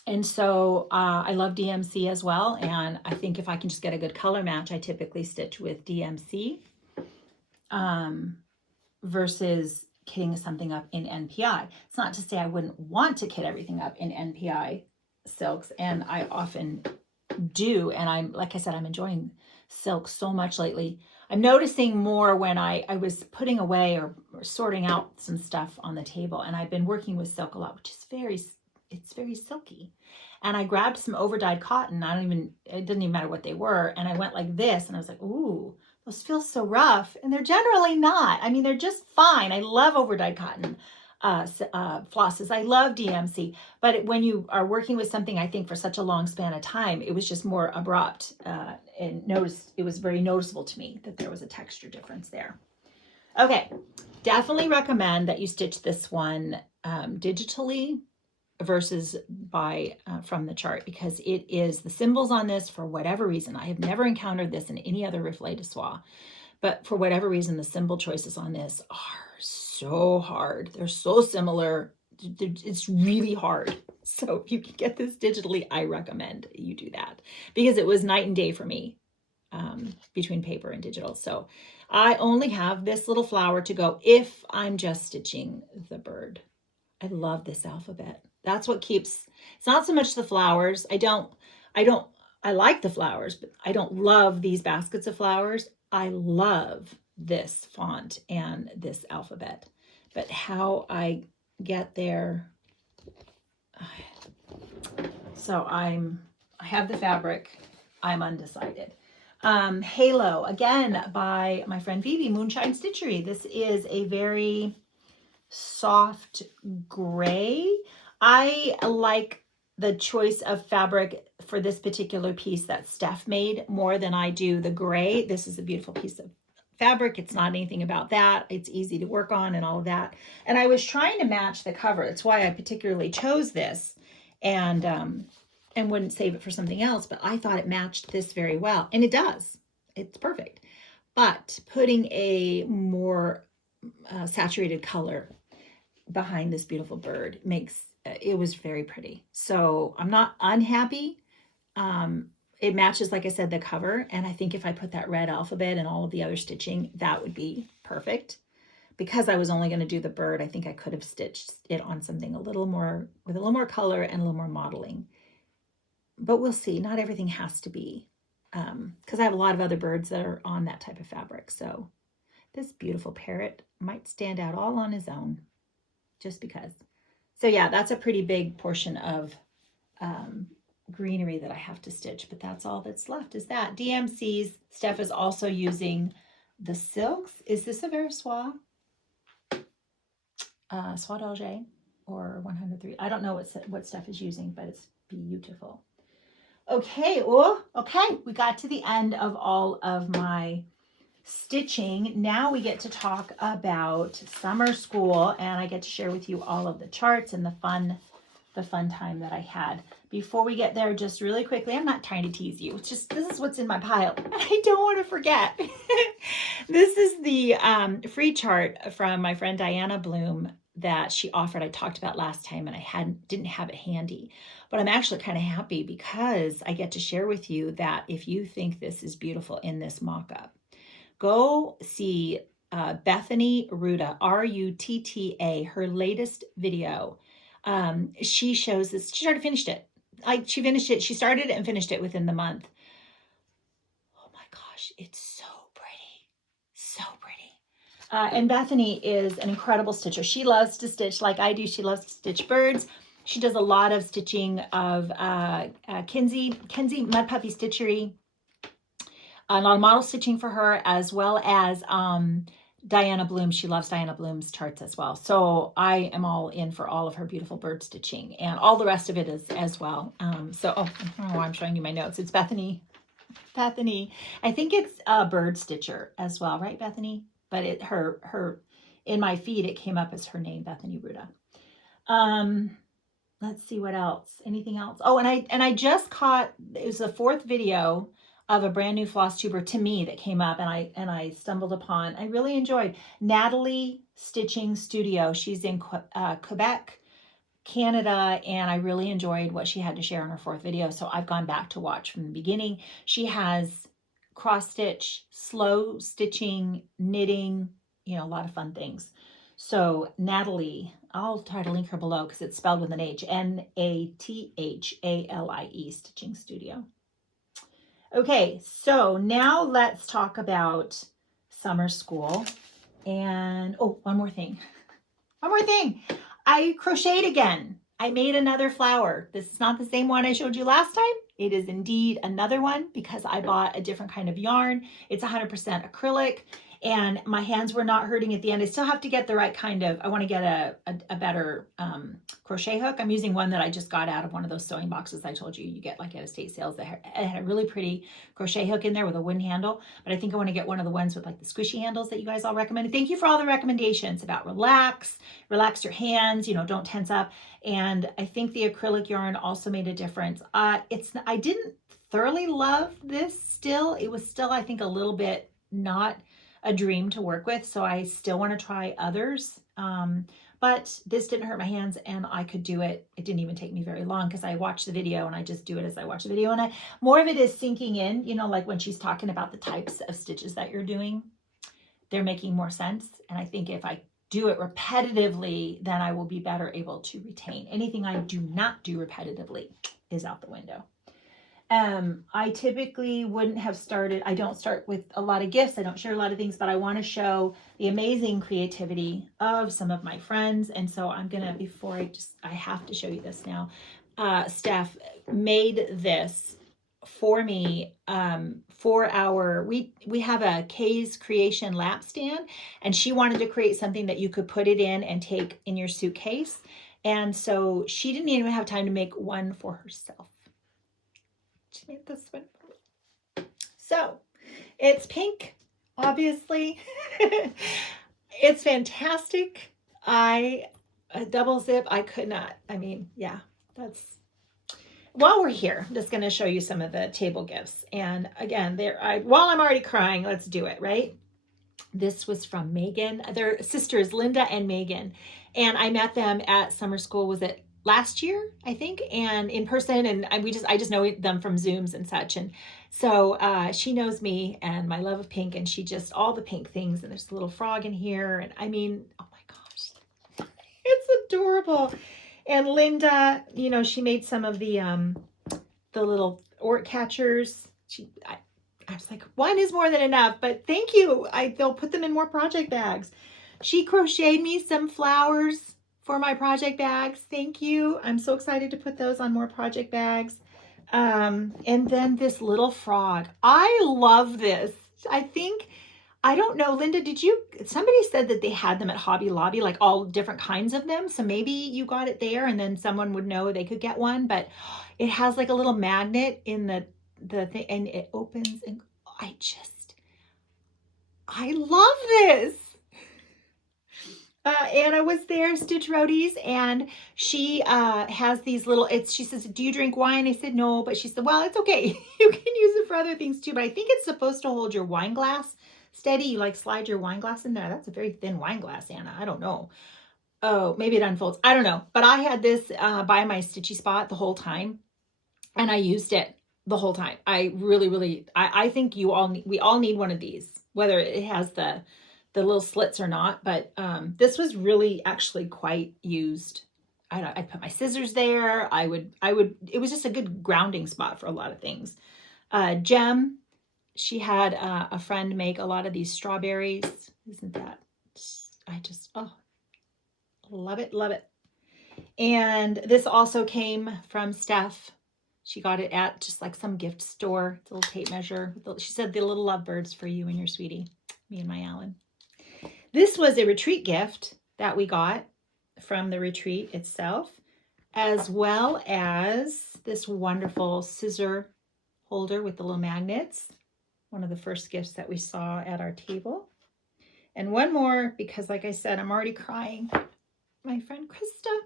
And so I love DMC as well. And I think if I can just get a good color match, I typically stitch with DMC versus kitting something up in NPI. It's not to say I wouldn't want to kit everything up in NPI silks, and I often do. And I'm, like I said, I'm enjoying silk so much lately. I'm noticing more when I was putting away or sorting out some stuff on the table, and I've been working with silk a lot, which is it's very silky. And I grabbed some overdyed cotton. It didn't even matter what they were. And I went like this, and I was like, ooh, those feel so rough. And they're generally not. I mean, they're just fine. I love overdyed cotton. flosses. I love DMC, but when you are working with something, I think for such a long span of time, it was just more abrupt, and it was very noticeable to me that there was a texture difference there. Okay, definitely recommend that you stitch this one digitally versus from the chart, because it is the symbols on this, for whatever reason, I have never encountered this in any other Reflet de Soie, but for whatever reason, the symbol choices on this are so hard. They're so similar. It's really hard. So if you can get this digitally, I recommend you do that, because it was night and day for me between paper and digital. So I only have this little flower to go if I'm just stitching the bird. I love this alphabet. That's what keeps, it's not so much the flowers. I like the flowers, but I don't love these baskets of flowers. I love this font and this alphabet, but how I get there. So I have the fabric. I'm undecided. Halo, again, by my friend Vivi, Moonshine Stitchery. This is a very soft gray. I like the choice of fabric for this particular piece that Steph made more than I do the gray. This is a beautiful piece of fabric. It's not anything about that. It's easy to work on and all of that. And I was trying to match the cover. That's why I particularly chose this and wouldn't save it for something else, but I thought it matched this very well. And it does. It's perfect. But putting a more saturated color behind this beautiful bird makes it was very pretty. So I'm not unhappy. It matches, like I said, the cover. And I think if I put that red alphabet and all of the other stitching, that would be perfect. Because I was only going to do the bird, I think I could have stitched it on something a little more, with a little more color and a little more modeling. But we'll see. Not everything has to be, because I have a lot of other birds that are on that type of fabric. So this beautiful parrot might stand out all on his own, just because. So yeah, that's a pretty big portion of greenery that I have to stitch, but that's all that's left is that. DMC's. Steph is also using the silks. Is this a Versoix? Soie d'Alger or 103? I don't know what Steph is using, but it's beautiful. Okay, okay, we got to the end of all of my stitching. Now we get to talk about summer school, and I get to share with you all of the charts and the fun time that I had. Before we get there, just really quickly, I'm not trying to tease you. It's just, this is what's in my pile, and I don't want to forget. This is the free chart from my friend Diana Bloom that she offered. I talked about last time, and I didn't have it handy, but I'm actually kind of happy because I get to share with you that if you think this is beautiful in this mock-up, go see Bethany Rutta, R-U-T-T-A, her latest video. She shows this. She finished it. She finished it. She started it and finished it within the month. Oh my gosh, it's so pretty. So pretty. And Bethany is an incredible stitcher. She loves to stitch like I do. She loves to stitch birds. She does a lot of stitching of Kenzie Mud Puppy Stitchery. A lot of model stitching for her, as well as Diana Bloom. She loves Diana Bloom's charts as well. So I am all in for all of her beautiful bird stitching, and all the rest of it is as well. I don't know why I'm showing you my notes. It's Bethany. I think it's a bird stitcher as well, right, Bethany? But her in my feed, it came up as her name, Bethany Rutta. Let's see what else. Anything else? Oh, and I just caught, it was the 4th video of a brand new floss tuber to me that came up, and I stumbled upon. I really enjoyed Nathalie Stitching Studio. She's in Quebec, Canada, and I really enjoyed what she had to share in her 4th video. So I've gone back to watch from the beginning. She has cross stitch, slow stitching, knitting, a lot of fun things. So Nathalie, I'll try to link her below because it's spelled with an H, Nathalie Stitching Studio. Okay, so now let's talk about summer school. And, oh, one more thing. I crocheted again. I made another flower. This is not the same one I showed you last time. It is indeed another one because I bought a different kind of yarn. It's 100% acrylic. and my hands were not hurting at the end. I still have to get the right kind of, I want to get a better crochet hook. I'm using one that I just got out of one of those sewing boxes I told you you get like at estate sales. That had a really pretty crochet hook in there with a wooden handle, but I think I want to get one of the ones with like the squishy handles that you guys all recommended. Thank you for all the recommendations about relax your hands, you know, don't tense up. And I think the acrylic yarn also made a difference. I didn't thoroughly love this still. It was still, I think, a little bit not a dream to work with. So I still want to try others. But this didn't hurt my hands and I could do it. It didn't even take me very long because I watched the video and I just do it as I watch the video. And more of it is sinking in, you know, like when she's talking about the types of stitches that you're doing, they're making more sense. And I think if I do it repetitively, then I will be better able to retain. Anything I do not do repetitively is out the window. I typically wouldn't have started, I don't start with a lot of gifts, I don't share a lot of things, but I want to show the amazing creativity of some of my friends. And so I'm gonna, I have to show you this now. Steph made this for me for we have a Kay's Creation lap stand, and she wanted to create something that you could put it in and take in your suitcase. And so she didn't even have time to make one for herself. She made this one for me. So it's pink, obviously. It's fantastic. A double zip, I could not. I mean, yeah, that's, while we're here, I'm just going to show you some of the table gifts. And again, while I'm already crying, let's do it, right? This was from Megan. They're sisters, Linda and Megan. And I met them at summer school. Was it last year, I think, and in person, and I just know them from Zooms and such. And so she knows me and my love of pink, and she just, all the pink things, and there's a little frog in here, and I mean, oh my gosh, it's adorable. And Linda, you know, she made some of the little ort catchers. I was like, one is more than enough, but thank you. They'll put them in more project bags. She crocheted me some flowers for my project bags. Thank you. I'm so excited to put those on more project bags. And then this little frog. I love this. I don't know, Linda, somebody said that they had them at Hobby Lobby, like all different kinds of them. So maybe you got it there and then someone would know they could get one, but it has like a little magnet in the thing, and it opens, and I love this. And I was there, Stitch Roadies, and she has these little, she says, do you drink wine? I said, no, but she said, well, it's okay. You can use it for other things too, but I think it's supposed to hold your wine glass steady. You like slide your wine glass in there. That's a very thin wine glass, Anna. I don't know. Oh, maybe it unfolds. I don't know. But I had this by my Stitchy spot the whole time, and I used it the whole time. I really, I think we all need one of these, whether it has the little slits or not, but this was really actually quite used. I put my scissors there. It was just a good grounding spot for a lot of things. Jem, she had a friend make a lot of these strawberries. Isn't that, oh, love it, love it. And this also came from Steph. She got it at just like some gift store. It's a little tape measure. She said the little lovebirds for you and your sweetie, me and my Alan. This was a retreat gift that we got from the retreat itself, as well as this wonderful scissor holder with the little magnets. One of the first gifts that we saw at our table. And one more, because like I said, I'm already crying. My friend Krista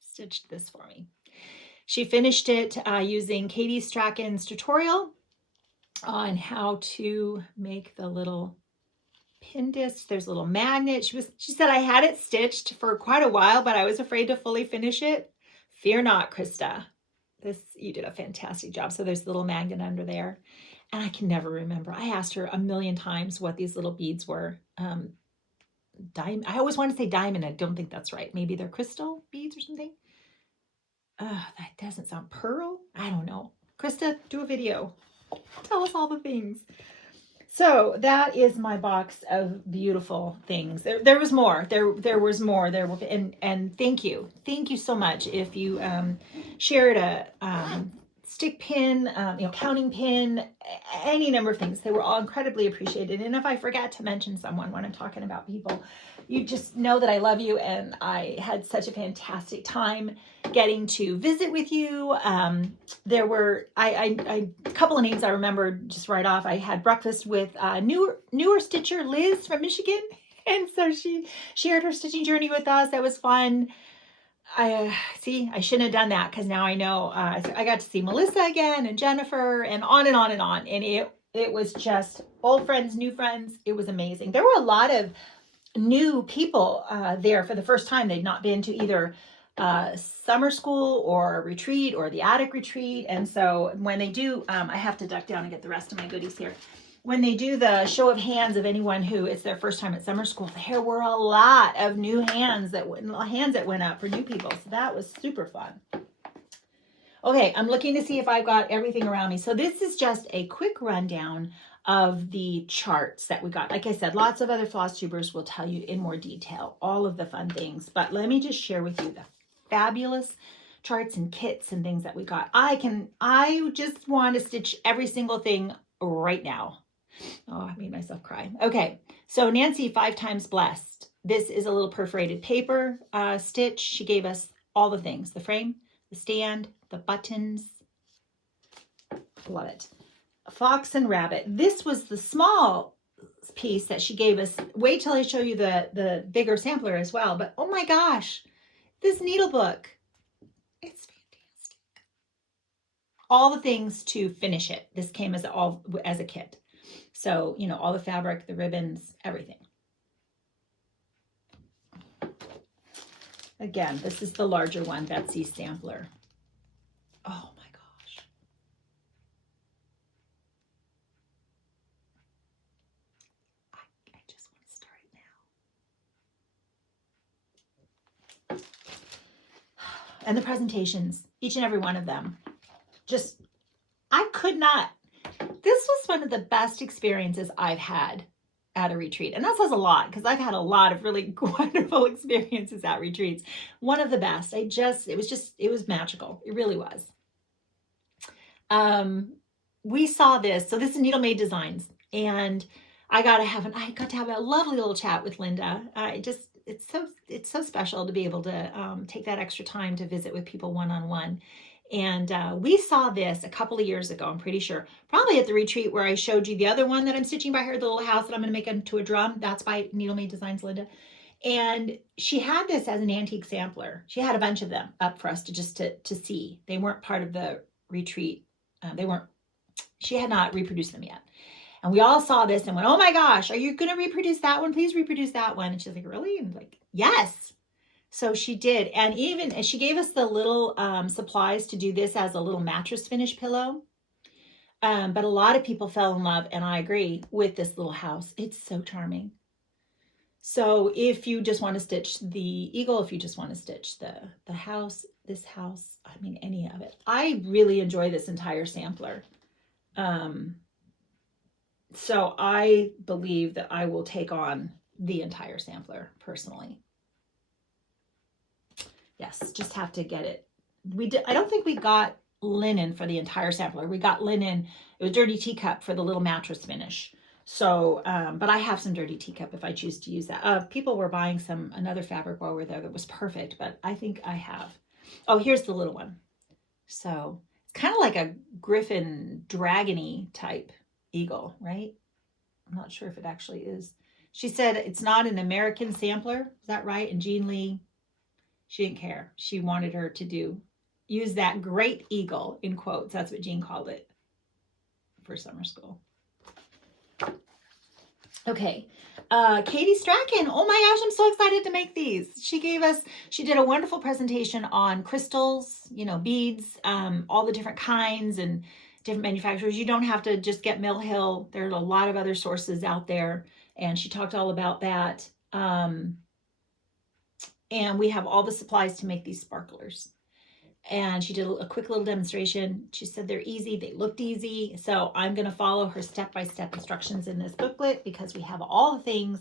stitched this for me. She finished it using Katie Strachan's tutorial on how to make the little pin disc. There's a little magnet. She said I had it stitched for quite a while, but I was afraid to fully finish it. Fear not, Krista. You did a fantastic job. So there's a little magnet under there. And I can never remember. I asked her a million times what these little beads were. I always want to say diamond. I don't think that's right. Maybe they're crystal beads or something. That doesn't sound pearl. I don't know. Krista, do a video. Tell us all the things. So that is my box of beautiful things. There was more. There was more. And thank you so much if you shared stick pin, counting pin, any number of things. They were all incredibly appreciated. And if I forget to mention someone when I'm talking about people, you just know that I love you, and I had such a fantastic time getting to visit with you. There were a couple of names I remember just right off. I had breakfast with newer stitcher Liz from Michigan, and so she shared her stitching journey with us. That was fun. I shouldn't have done that, because now I know. I got to see Melissa again, and Jennifer, and on and on and on. And it was just old friends, new friends. It was amazing. There were a lot of new people there for the first time. They'd not been to either summer school or retreat or the attic retreat. And so when they do, I have to duck down and get the rest of my goodies here. When they do the show of hands of anyone who it's their first time at summer school, there were a lot of new hands that went up for new people. So that was super fun. Okay, I'm looking to see if I've got everything around me. So this is just a quick rundown of the charts that we got. Like I said, lots of other floss tubers will tell you in more detail all of the fun things, but let me just share with you the fabulous charts and kits and things that we got. I just want to stitch every single thing right now. Oh, I made myself cry. Okay, so Nancy, 5 times blessed. This is a little perforated paper stitch. She gave us all the things: the frame, the stand, the buttons. Love it. Fox and rabbit. This was the small piece that she gave us. Wait till I show you the bigger sampler as well. But oh my gosh, this needle book, it's fantastic. All the things to finish it. This came as a kit. So, all the fabric, the ribbons, everything. Again, this is the larger one, Betsy's sampler. Oh my gosh. I just want to start it now. And the presentations, each and every one of them. Just, I could not. This was one of the best experiences I've had at a retreat. And that says a lot, because I've had a lot of really wonderful experiences at retreats. One of the best. It was magical. It really was. We saw this. So this is Needle Made Designs. And I got to have a lovely little chat with Linda. It's so special to be able to take that extra time to visit with people one-on-one. And we saw this a couple of years ago, I'm pretty sure, probably at the retreat where I showed you the other one that I'm stitching by her, the little house that I'm going to make into a drum. That's by Needle Made Designs, Linda. And she had this as an antique sampler. She had a bunch of them up for us to see. They weren't part of the retreat. She had not reproduced them yet. And we all saw this and went, oh my gosh, are you going to reproduce that one? Please reproduce that one. And she's like, really? And like, yes. So she did. And she gave us the little supplies to do this as a little mattress finish pillow. But a lot of people fell in love, and I agree, with this little house. It's so charming. So if you just want to stitch the eagle, if you just want to stitch the house, this house, I mean, any of it. I really enjoy this entire sampler. So I believe that I will take on the entire sampler personally. Yes, just have to get it. I don't think we got linen for the entire sampler. We got linen. It was dirty teacup for the little mattress finish. So, but I have some dirty teacup if I choose to use that. People were buying another fabric while we were there that was perfect, but I think I have. Oh, here's the little one. So it's kind of like a griffin dragony type eagle, right? I'm not sure if it actually is. She said it's not an American sampler. Is that right? And Jean Lee, she didn't care. She wanted her to use that great eagle in quotes. That's what Jean called it for summer school. Okay. Katie Strachan. Oh my gosh, I'm so excited to make these. She did a wonderful presentation on crystals, beads, all the different kinds and different manufacturers. You don't have to just get Mill Hill. There's a lot of other sources out there. And she talked all about that. And we have all the supplies to make these sparklers. And she did a quick little demonstration. She said they're easy. They looked easy. So I'm going to follow her step-by-step instructions in this booklet because we have all the things.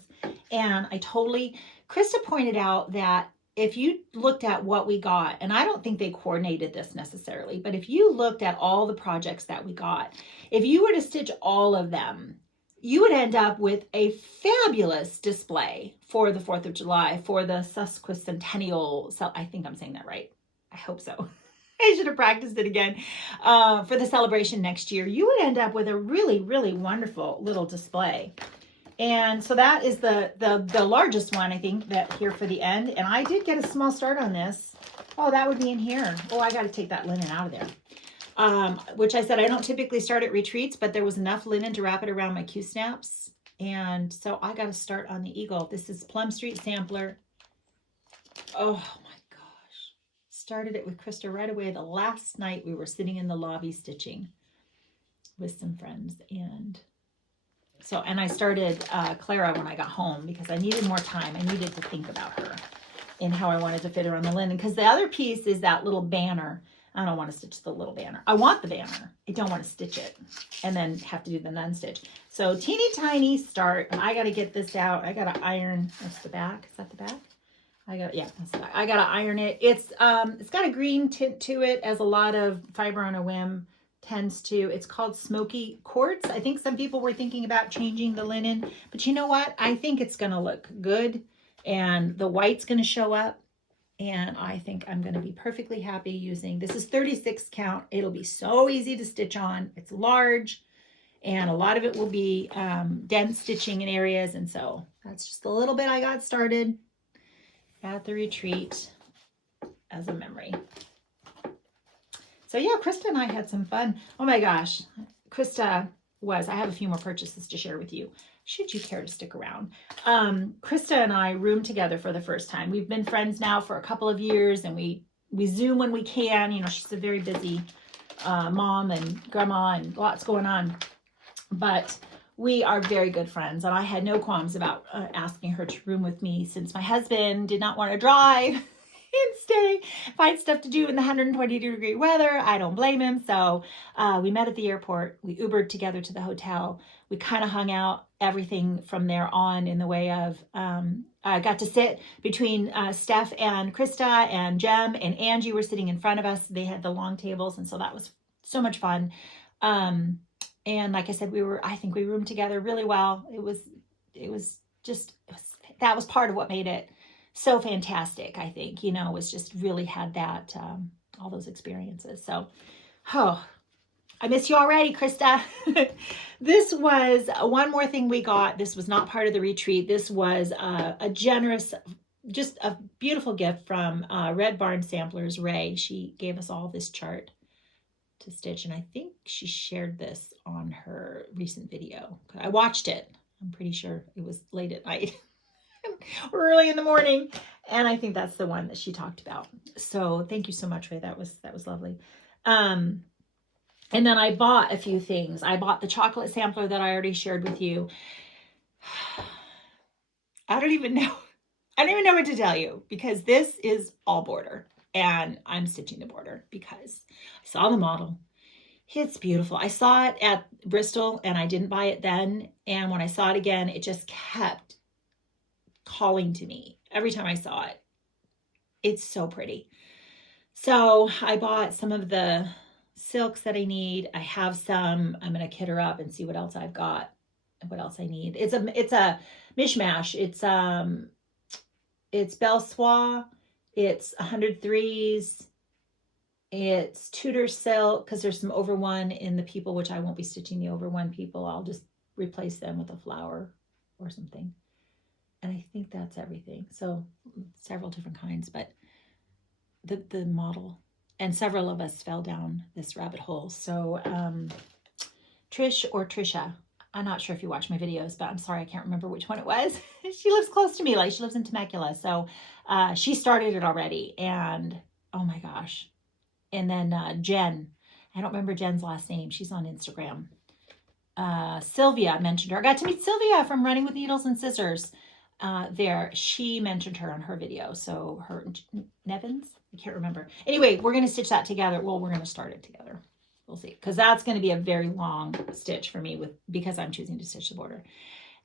And Krista pointed out that if you looked at what we got, and I don't think they coordinated this necessarily, but if you looked at all the projects that we got, if you were to stitch all of them, you would end up with a fabulous display for the 4th of July, for the sesquicentennial, I think I'm saying that right. I hope so. I should have practiced it again. For the celebration next year, you would end up with a really, really wonderful little display. And so that is the largest one, I think, that here for the end. And I did get a small start on this. Oh, that would be in here. Oh, I got to take that linen out of there. Which I said I don't typically start at retreats, but there was enough linen to wrap it around my Q-snaps. And so I got to start on the eagle. This is Plum Street Sampler. Oh my gosh. Started it with Krista right away. The last night we were sitting in the lobby stitching with some friends. And I started Clara when I got home because I needed more time. I needed to think about her and how I wanted to fit her on the linen. Because the other piece is that little banner. I don't want to stitch the little banner. I want the banner. I don't want to stitch it and then have to do the nun stitch. So teeny tiny start. I got to get this out. I got to iron. That's the back. Is that the back? Yeah, that's the back. I got to iron it. It's got a green tint to it, as a lot of Fiber on a Whim tends to. It's called Smoky Quartz. I think some people were thinking about changing the linen, but you know what? I think it's going to look good, and the white's going to show up, and I think I'm going to be perfectly happy using, this is 36 count. It'll be so easy to stitch on. It's large, and a lot of it will be dense stitching in areas, and so that's just a little bit I got started at the retreat as a memory. So yeah, Krista and I had some fun. Oh my gosh. I have a few more purchases to share with you, should you care to stick around. Krista and I roomed together for the first time. We've been friends now for a couple of years, and we Zoom when we can. You know, she's a very busy mom and grandma and lots going on. But we are very good friends, and I had no qualms about asking her to room with me, since my husband did not want to drive and stay, find stuff to do in the 120-degree weather. I don't blame him. So we met at the airport. We Ubered together to the hotel. We kind of hung out, everything from there on, in the way of, I got to sit between Steph and Krista, and Jem and Angie were sitting in front of us. They had the long tables, and so that was so much fun. And like I said, I think we roomed together really well. That was part of what made it so fantastic, I think, was just really had that, all those experiences. So, I miss you already, Krista. This was one more thing we got. This was not part of the retreat. This was a generous, just a beautiful gift from Red Barn Samplers, Ray. She gave us all this chart to stitch, and I think she shared this on her recent video. I watched it. I'm pretty sure it was late at night or early in the morning, and I think that's the one that she talked about. So thank you so much, Ray. That was lovely. And then I bought a few things. I bought the chocolate sampler that I already shared with you. I don't even know what to tell you, because this is all border, and I'm stitching the border because I saw the model. It's beautiful. I saw it at Bristol, and I didn't buy it then. And when I saw it again, it just kept calling to me every time I saw it. It's so pretty. So I bought some of the silks that I need. I have some. I'm going to kit her up and see what else I've got and what else I need. It's a mishmash. It's Belle Soie. It's 103s. It's Tudor silk, because there's some over one in the people, which I won't be stitching the over one people. I'll just replace them with a flower or something. And I think that's everything. So several different kinds, but the model, and several of us fell down this rabbit hole. So Trish or Trisha, I'm not sure if you watch my videos, but I'm sorry, I can't remember which one it was. She lives close to me, like she lives in Temecula. So she started it already, and oh my gosh. And then Jen, I don't remember Jen's last name. She's on Instagram. Sylvia mentioned her. I got to meet Sylvia from Running with Needles and Scissors. She mentioned her on her video. So her, Nevins, I can't remember. Anyway, we're going to stitch that together. Well, we're going to start it together. We'll see. Because that's going to be a very long stitch for me because I'm choosing to stitch the border.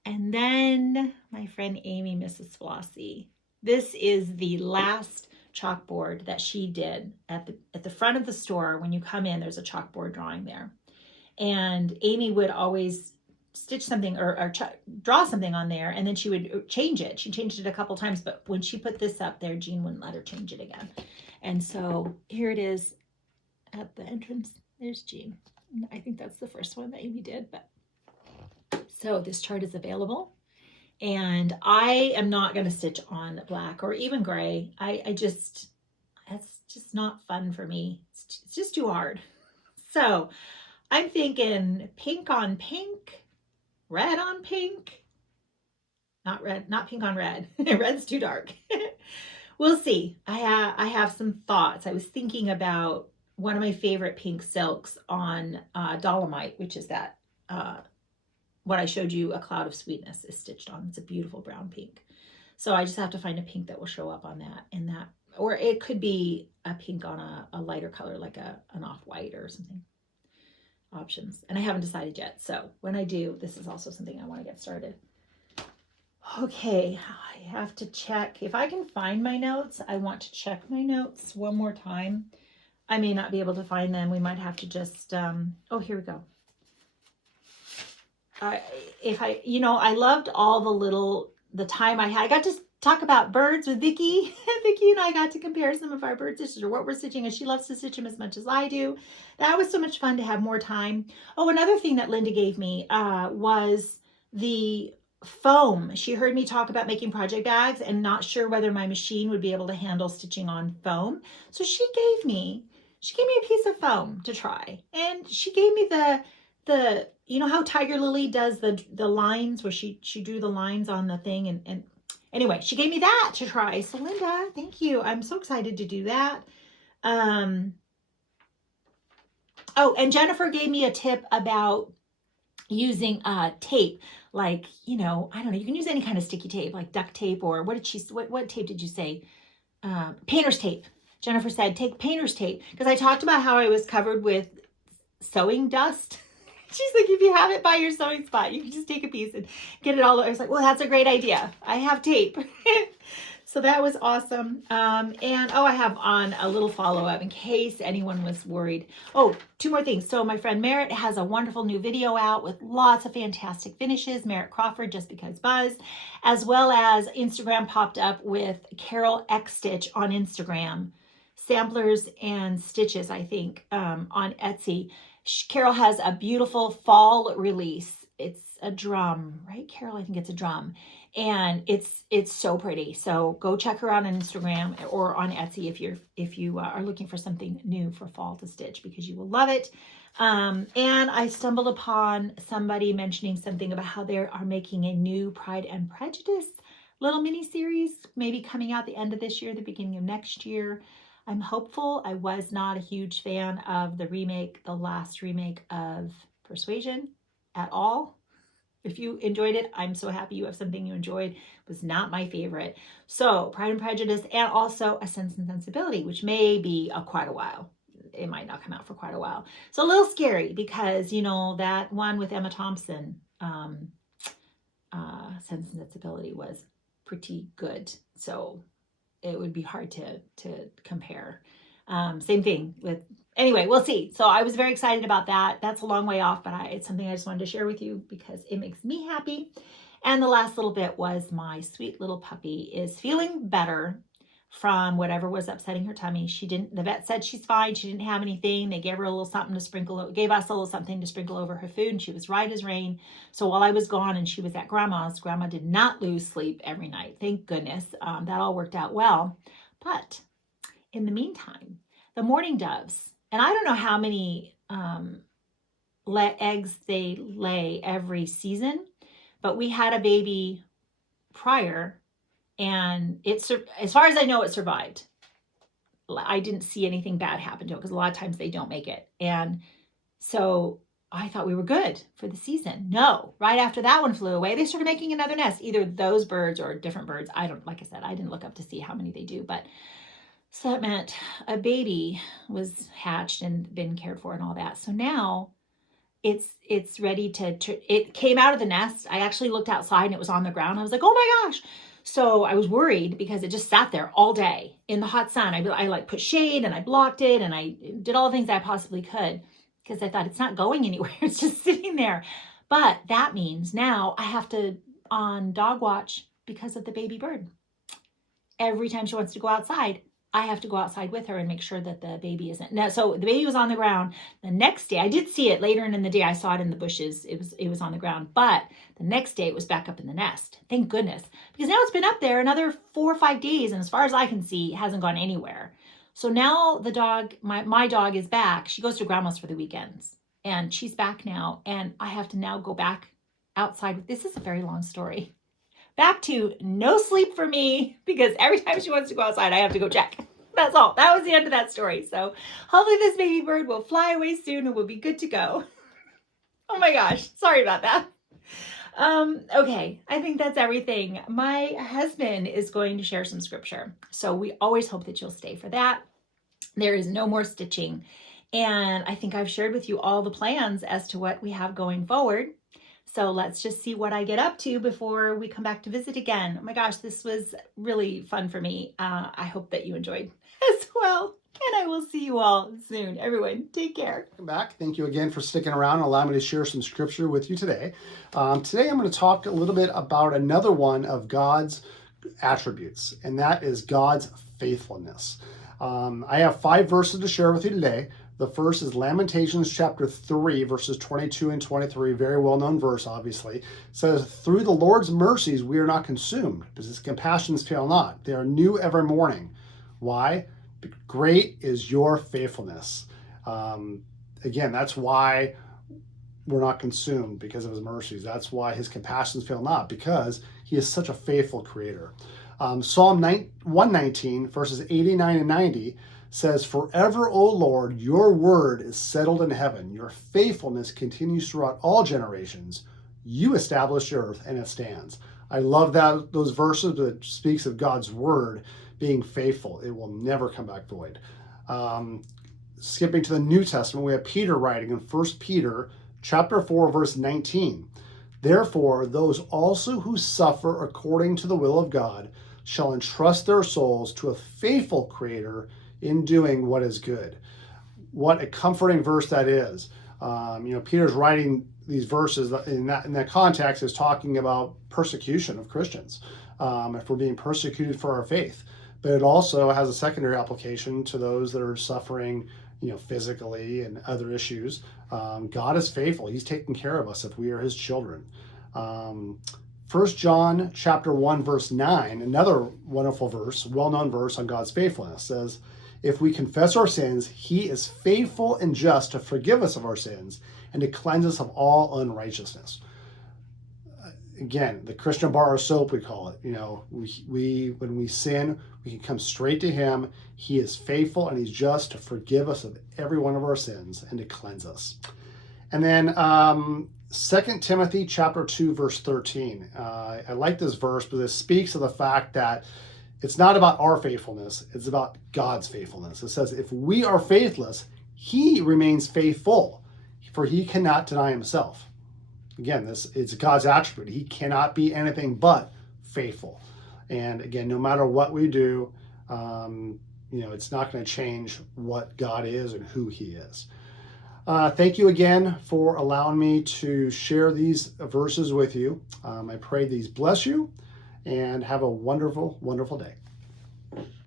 And then my friend Amy, Mrs. Flossie, This is the last chalkboard that she did at the front of the store. When you come in, there's a chalkboard drawing there. And Amy would always stitch something or draw something on there, and then she would change it. She changed it a couple times, but when she put this up there, Jean wouldn't let her change it again. And so here it is at the entrance. There's Jean. I think that's the first one that Amy did. But so this chart is available. And I am not going to stitch on black or even gray. That's just not fun for me. It's just too hard. So I'm thinking pink on pink, red on pink. Not red, not pink on red. Red's too dark. We'll see. I have some thoughts. I was thinking about one of my favorite pink silks on Dolomite, which is that what I showed you, A Cloud of Sweetness, is stitched on. It's a beautiful brown pink. So I just have to find a pink that will show up on that, and that, or it could be a pink on a lighter color, like an off-white or something. Options. And I haven't decided yet. So when I do, this is also something I want to get started. Okay, I have to check. If I can find my notes, I want to check my notes one more time. I may not be able to find them. We might have to just, oh, here we go. I loved all the time I had. I got to talk about birds with Vicki. Vicki and I got to compare some of our bird stitches or what we're stitching, and she loves to stitch them as much as I do. That was so much fun to have more time. Oh, another thing that Linda gave me was the foam. She heard me talk about making project bags and not sure whether my machine would be able to handle stitching on foam. So she gave me a piece of foam to try, and she gave me the you know how Tiger Lily does the lines, where she drew the lines on the thing, and anyway, she gave me that to try. So Linda, thank you. I'm so excited to do that. Oh, and Jennifer gave me a tip about using tape, like, I don't know, you can use any kind of sticky tape, like duct tape, or what tape did you say? Painter's tape. Jennifer said, take painter's tape, because I talked about how I was covered with sewing dust. She's like, if you have it by your sewing spot, you can just take a piece and get it all over. I was like, well, that's a great idea. I have tape. So that was awesome. I have on a little follow-up in case anyone was worried. Oh, two more things. So my friend Merritt has a wonderful new video out with lots of fantastic finishes. Merritt Crawford, Just Because Buzz, as well as Instagram popped up with Carol X Stitch on Instagram. Samplers and Stitches, I think, on Etsy. Carol has a beautiful fall release. It's a drum, right, Carol? I think it's a drum. And it's so pretty. So go check her out on Instagram or on Etsy if you are looking for something new for fall to stitch, because you will love it. And I stumbled upon somebody mentioning something about how they are making a new Pride and Prejudice little mini series, maybe coming out the end of this year, the beginning of next year. I'm hopeful. I was not a huge fan of the last remake of Persuasion at all. If you enjoyed it, I'm so happy you have something you enjoyed. It was not my favorite. So Pride and Prejudice, and also A Sense and Sensibility, which may be quite a while. It might not come out for quite a while. So a little scary, because, that one with Emma Thompson, Sense and Sensibility, was pretty good. So it would be hard to compare. Same thing with, anyway, we'll see. So I was very excited about that. That's a long way off, but it's something I just wanted to share with you because it makes me happy. And the last little bit was my sweet little puppy is feeling better from whatever was upsetting her tummy. The vet said she's fine. She didn't have anything. They gave her a little something to gave us a little something to sprinkle over her food, and she was right as rain. So while I was gone and she was at grandma did not lose sleep every night. Thank goodness. That all worked out well. But in the meantime, the mourning doves, and I don't know how many eggs they lay every season, but we had a baby prior, and as far as I know, it survived. I didn't see anything bad happen to it, because a lot of times they don't make it. And so I thought we were good for the season. No, right after that one flew away, they started making another nest, either those birds or different birds. Like I said, I didn't look up to see how many they do, but so that meant a baby was hatched and been cared for and all that. So now it's ready it came out of the nest. I actually looked outside and it was on the ground. I was like, oh my gosh. So I was worried because it just sat there all day in the hot sun. I like put shade and I blocked it and I did all the things I possibly could because I thought it's not going anywhere. It's just sitting there. But that means now I have to on dog watch because of the baby bird. Every time she wants to go outside, I have to go outside with her and make sure that the baby isn't. Now, so the baby was on the ground. The next day, I did see it later in the day. I saw it in the bushes. It was on the ground. But the next day, it was back up in the nest. Thank goodness. Because now it's been up there another 4 or 5 days. And as far as I can see, it hasn't gone anywhere. So now the dog, my dog is back. She goes to grandma's for the weekends. And she's back now. And I have to now go back outside. This is a very long story. Back to no sleep for me because every time she wants to go outside, I have to go check. That's all. That was the end of that story. So hopefully this baby bird will fly away soon and we'll be good to go. Oh my gosh. Sorry about that. Okay. I think that's everything. My husband is going to share some scripture. So we always hope that you'll stay for that. There is no more stitching. And I think I've shared with you all the plans as to what we have going forward. So let's just see what I get up to before we come back to visit again. Oh my gosh, this was really fun for me. I hope that you enjoyed as well. And I will see you all soon. Everyone, take care. Welcome back. Thank you again for sticking around and allowing me to share some scripture with you today. Today I'm going to talk a little bit about another one of God's attributes, and that is God's faithfulness. I have 5 verses to share with you today. The first is Lamentations chapter 3, verses 22 and 23, very well-known verse, obviously. It says, "Through the Lord's mercies we are not consumed, because his compassions fail not. They are new every morning." Why? Great is your faithfulness. Again, that's why we're not consumed, because of his mercies. That's why his compassions fail not, because he is such a faithful creator. Psalm 119, verses 89 and 90, says, "Forever, O Lord, your word is settled in heaven. Your faithfulness continues throughout all generations. You established the earth and it stands." I love those verses that speaks of God's word being faithful. It will never come back void. Skipping to the New Testament, we have Peter writing in 1 Peter chapter 4, verse 19. "Therefore, those also who suffer according to the will of God shall entrust their souls to a faithful creator in doing what is good." What a comforting verse that is. Peter's writing these verses in that context is talking about persecution of Christians, if we're being persecuted for our faith. But it also has a secondary application to those that are suffering, physically and other issues. God is faithful. He's taking care of us if we are his children. 1 John chapter 1, verse 9, another wonderful verse, well-known verse on God's faithfulness, says, "If we confess our sins, he is faithful and just to forgive us of our sins and to cleanse us of all unrighteousness." Again, the Christian bar of soap, we call it. When we sin, we can come straight to him. He is faithful and he's just to forgive us of every one of our sins and to cleanse us. And then 2 Timothy chapter 2, verse 13. I like this verse because it speaks of the fact that it's not about our faithfulness, it's about God's faithfulness. It says, "If we are faithless, he remains faithful, for he cannot deny himself." Again, it's God's attribute. He cannot be anything but faithful. And again, no matter what we do, it's not going to change what God is and who he is. Thank you again for allowing me to share these verses with you. I pray these bless you and have a wonderful, wonderful day.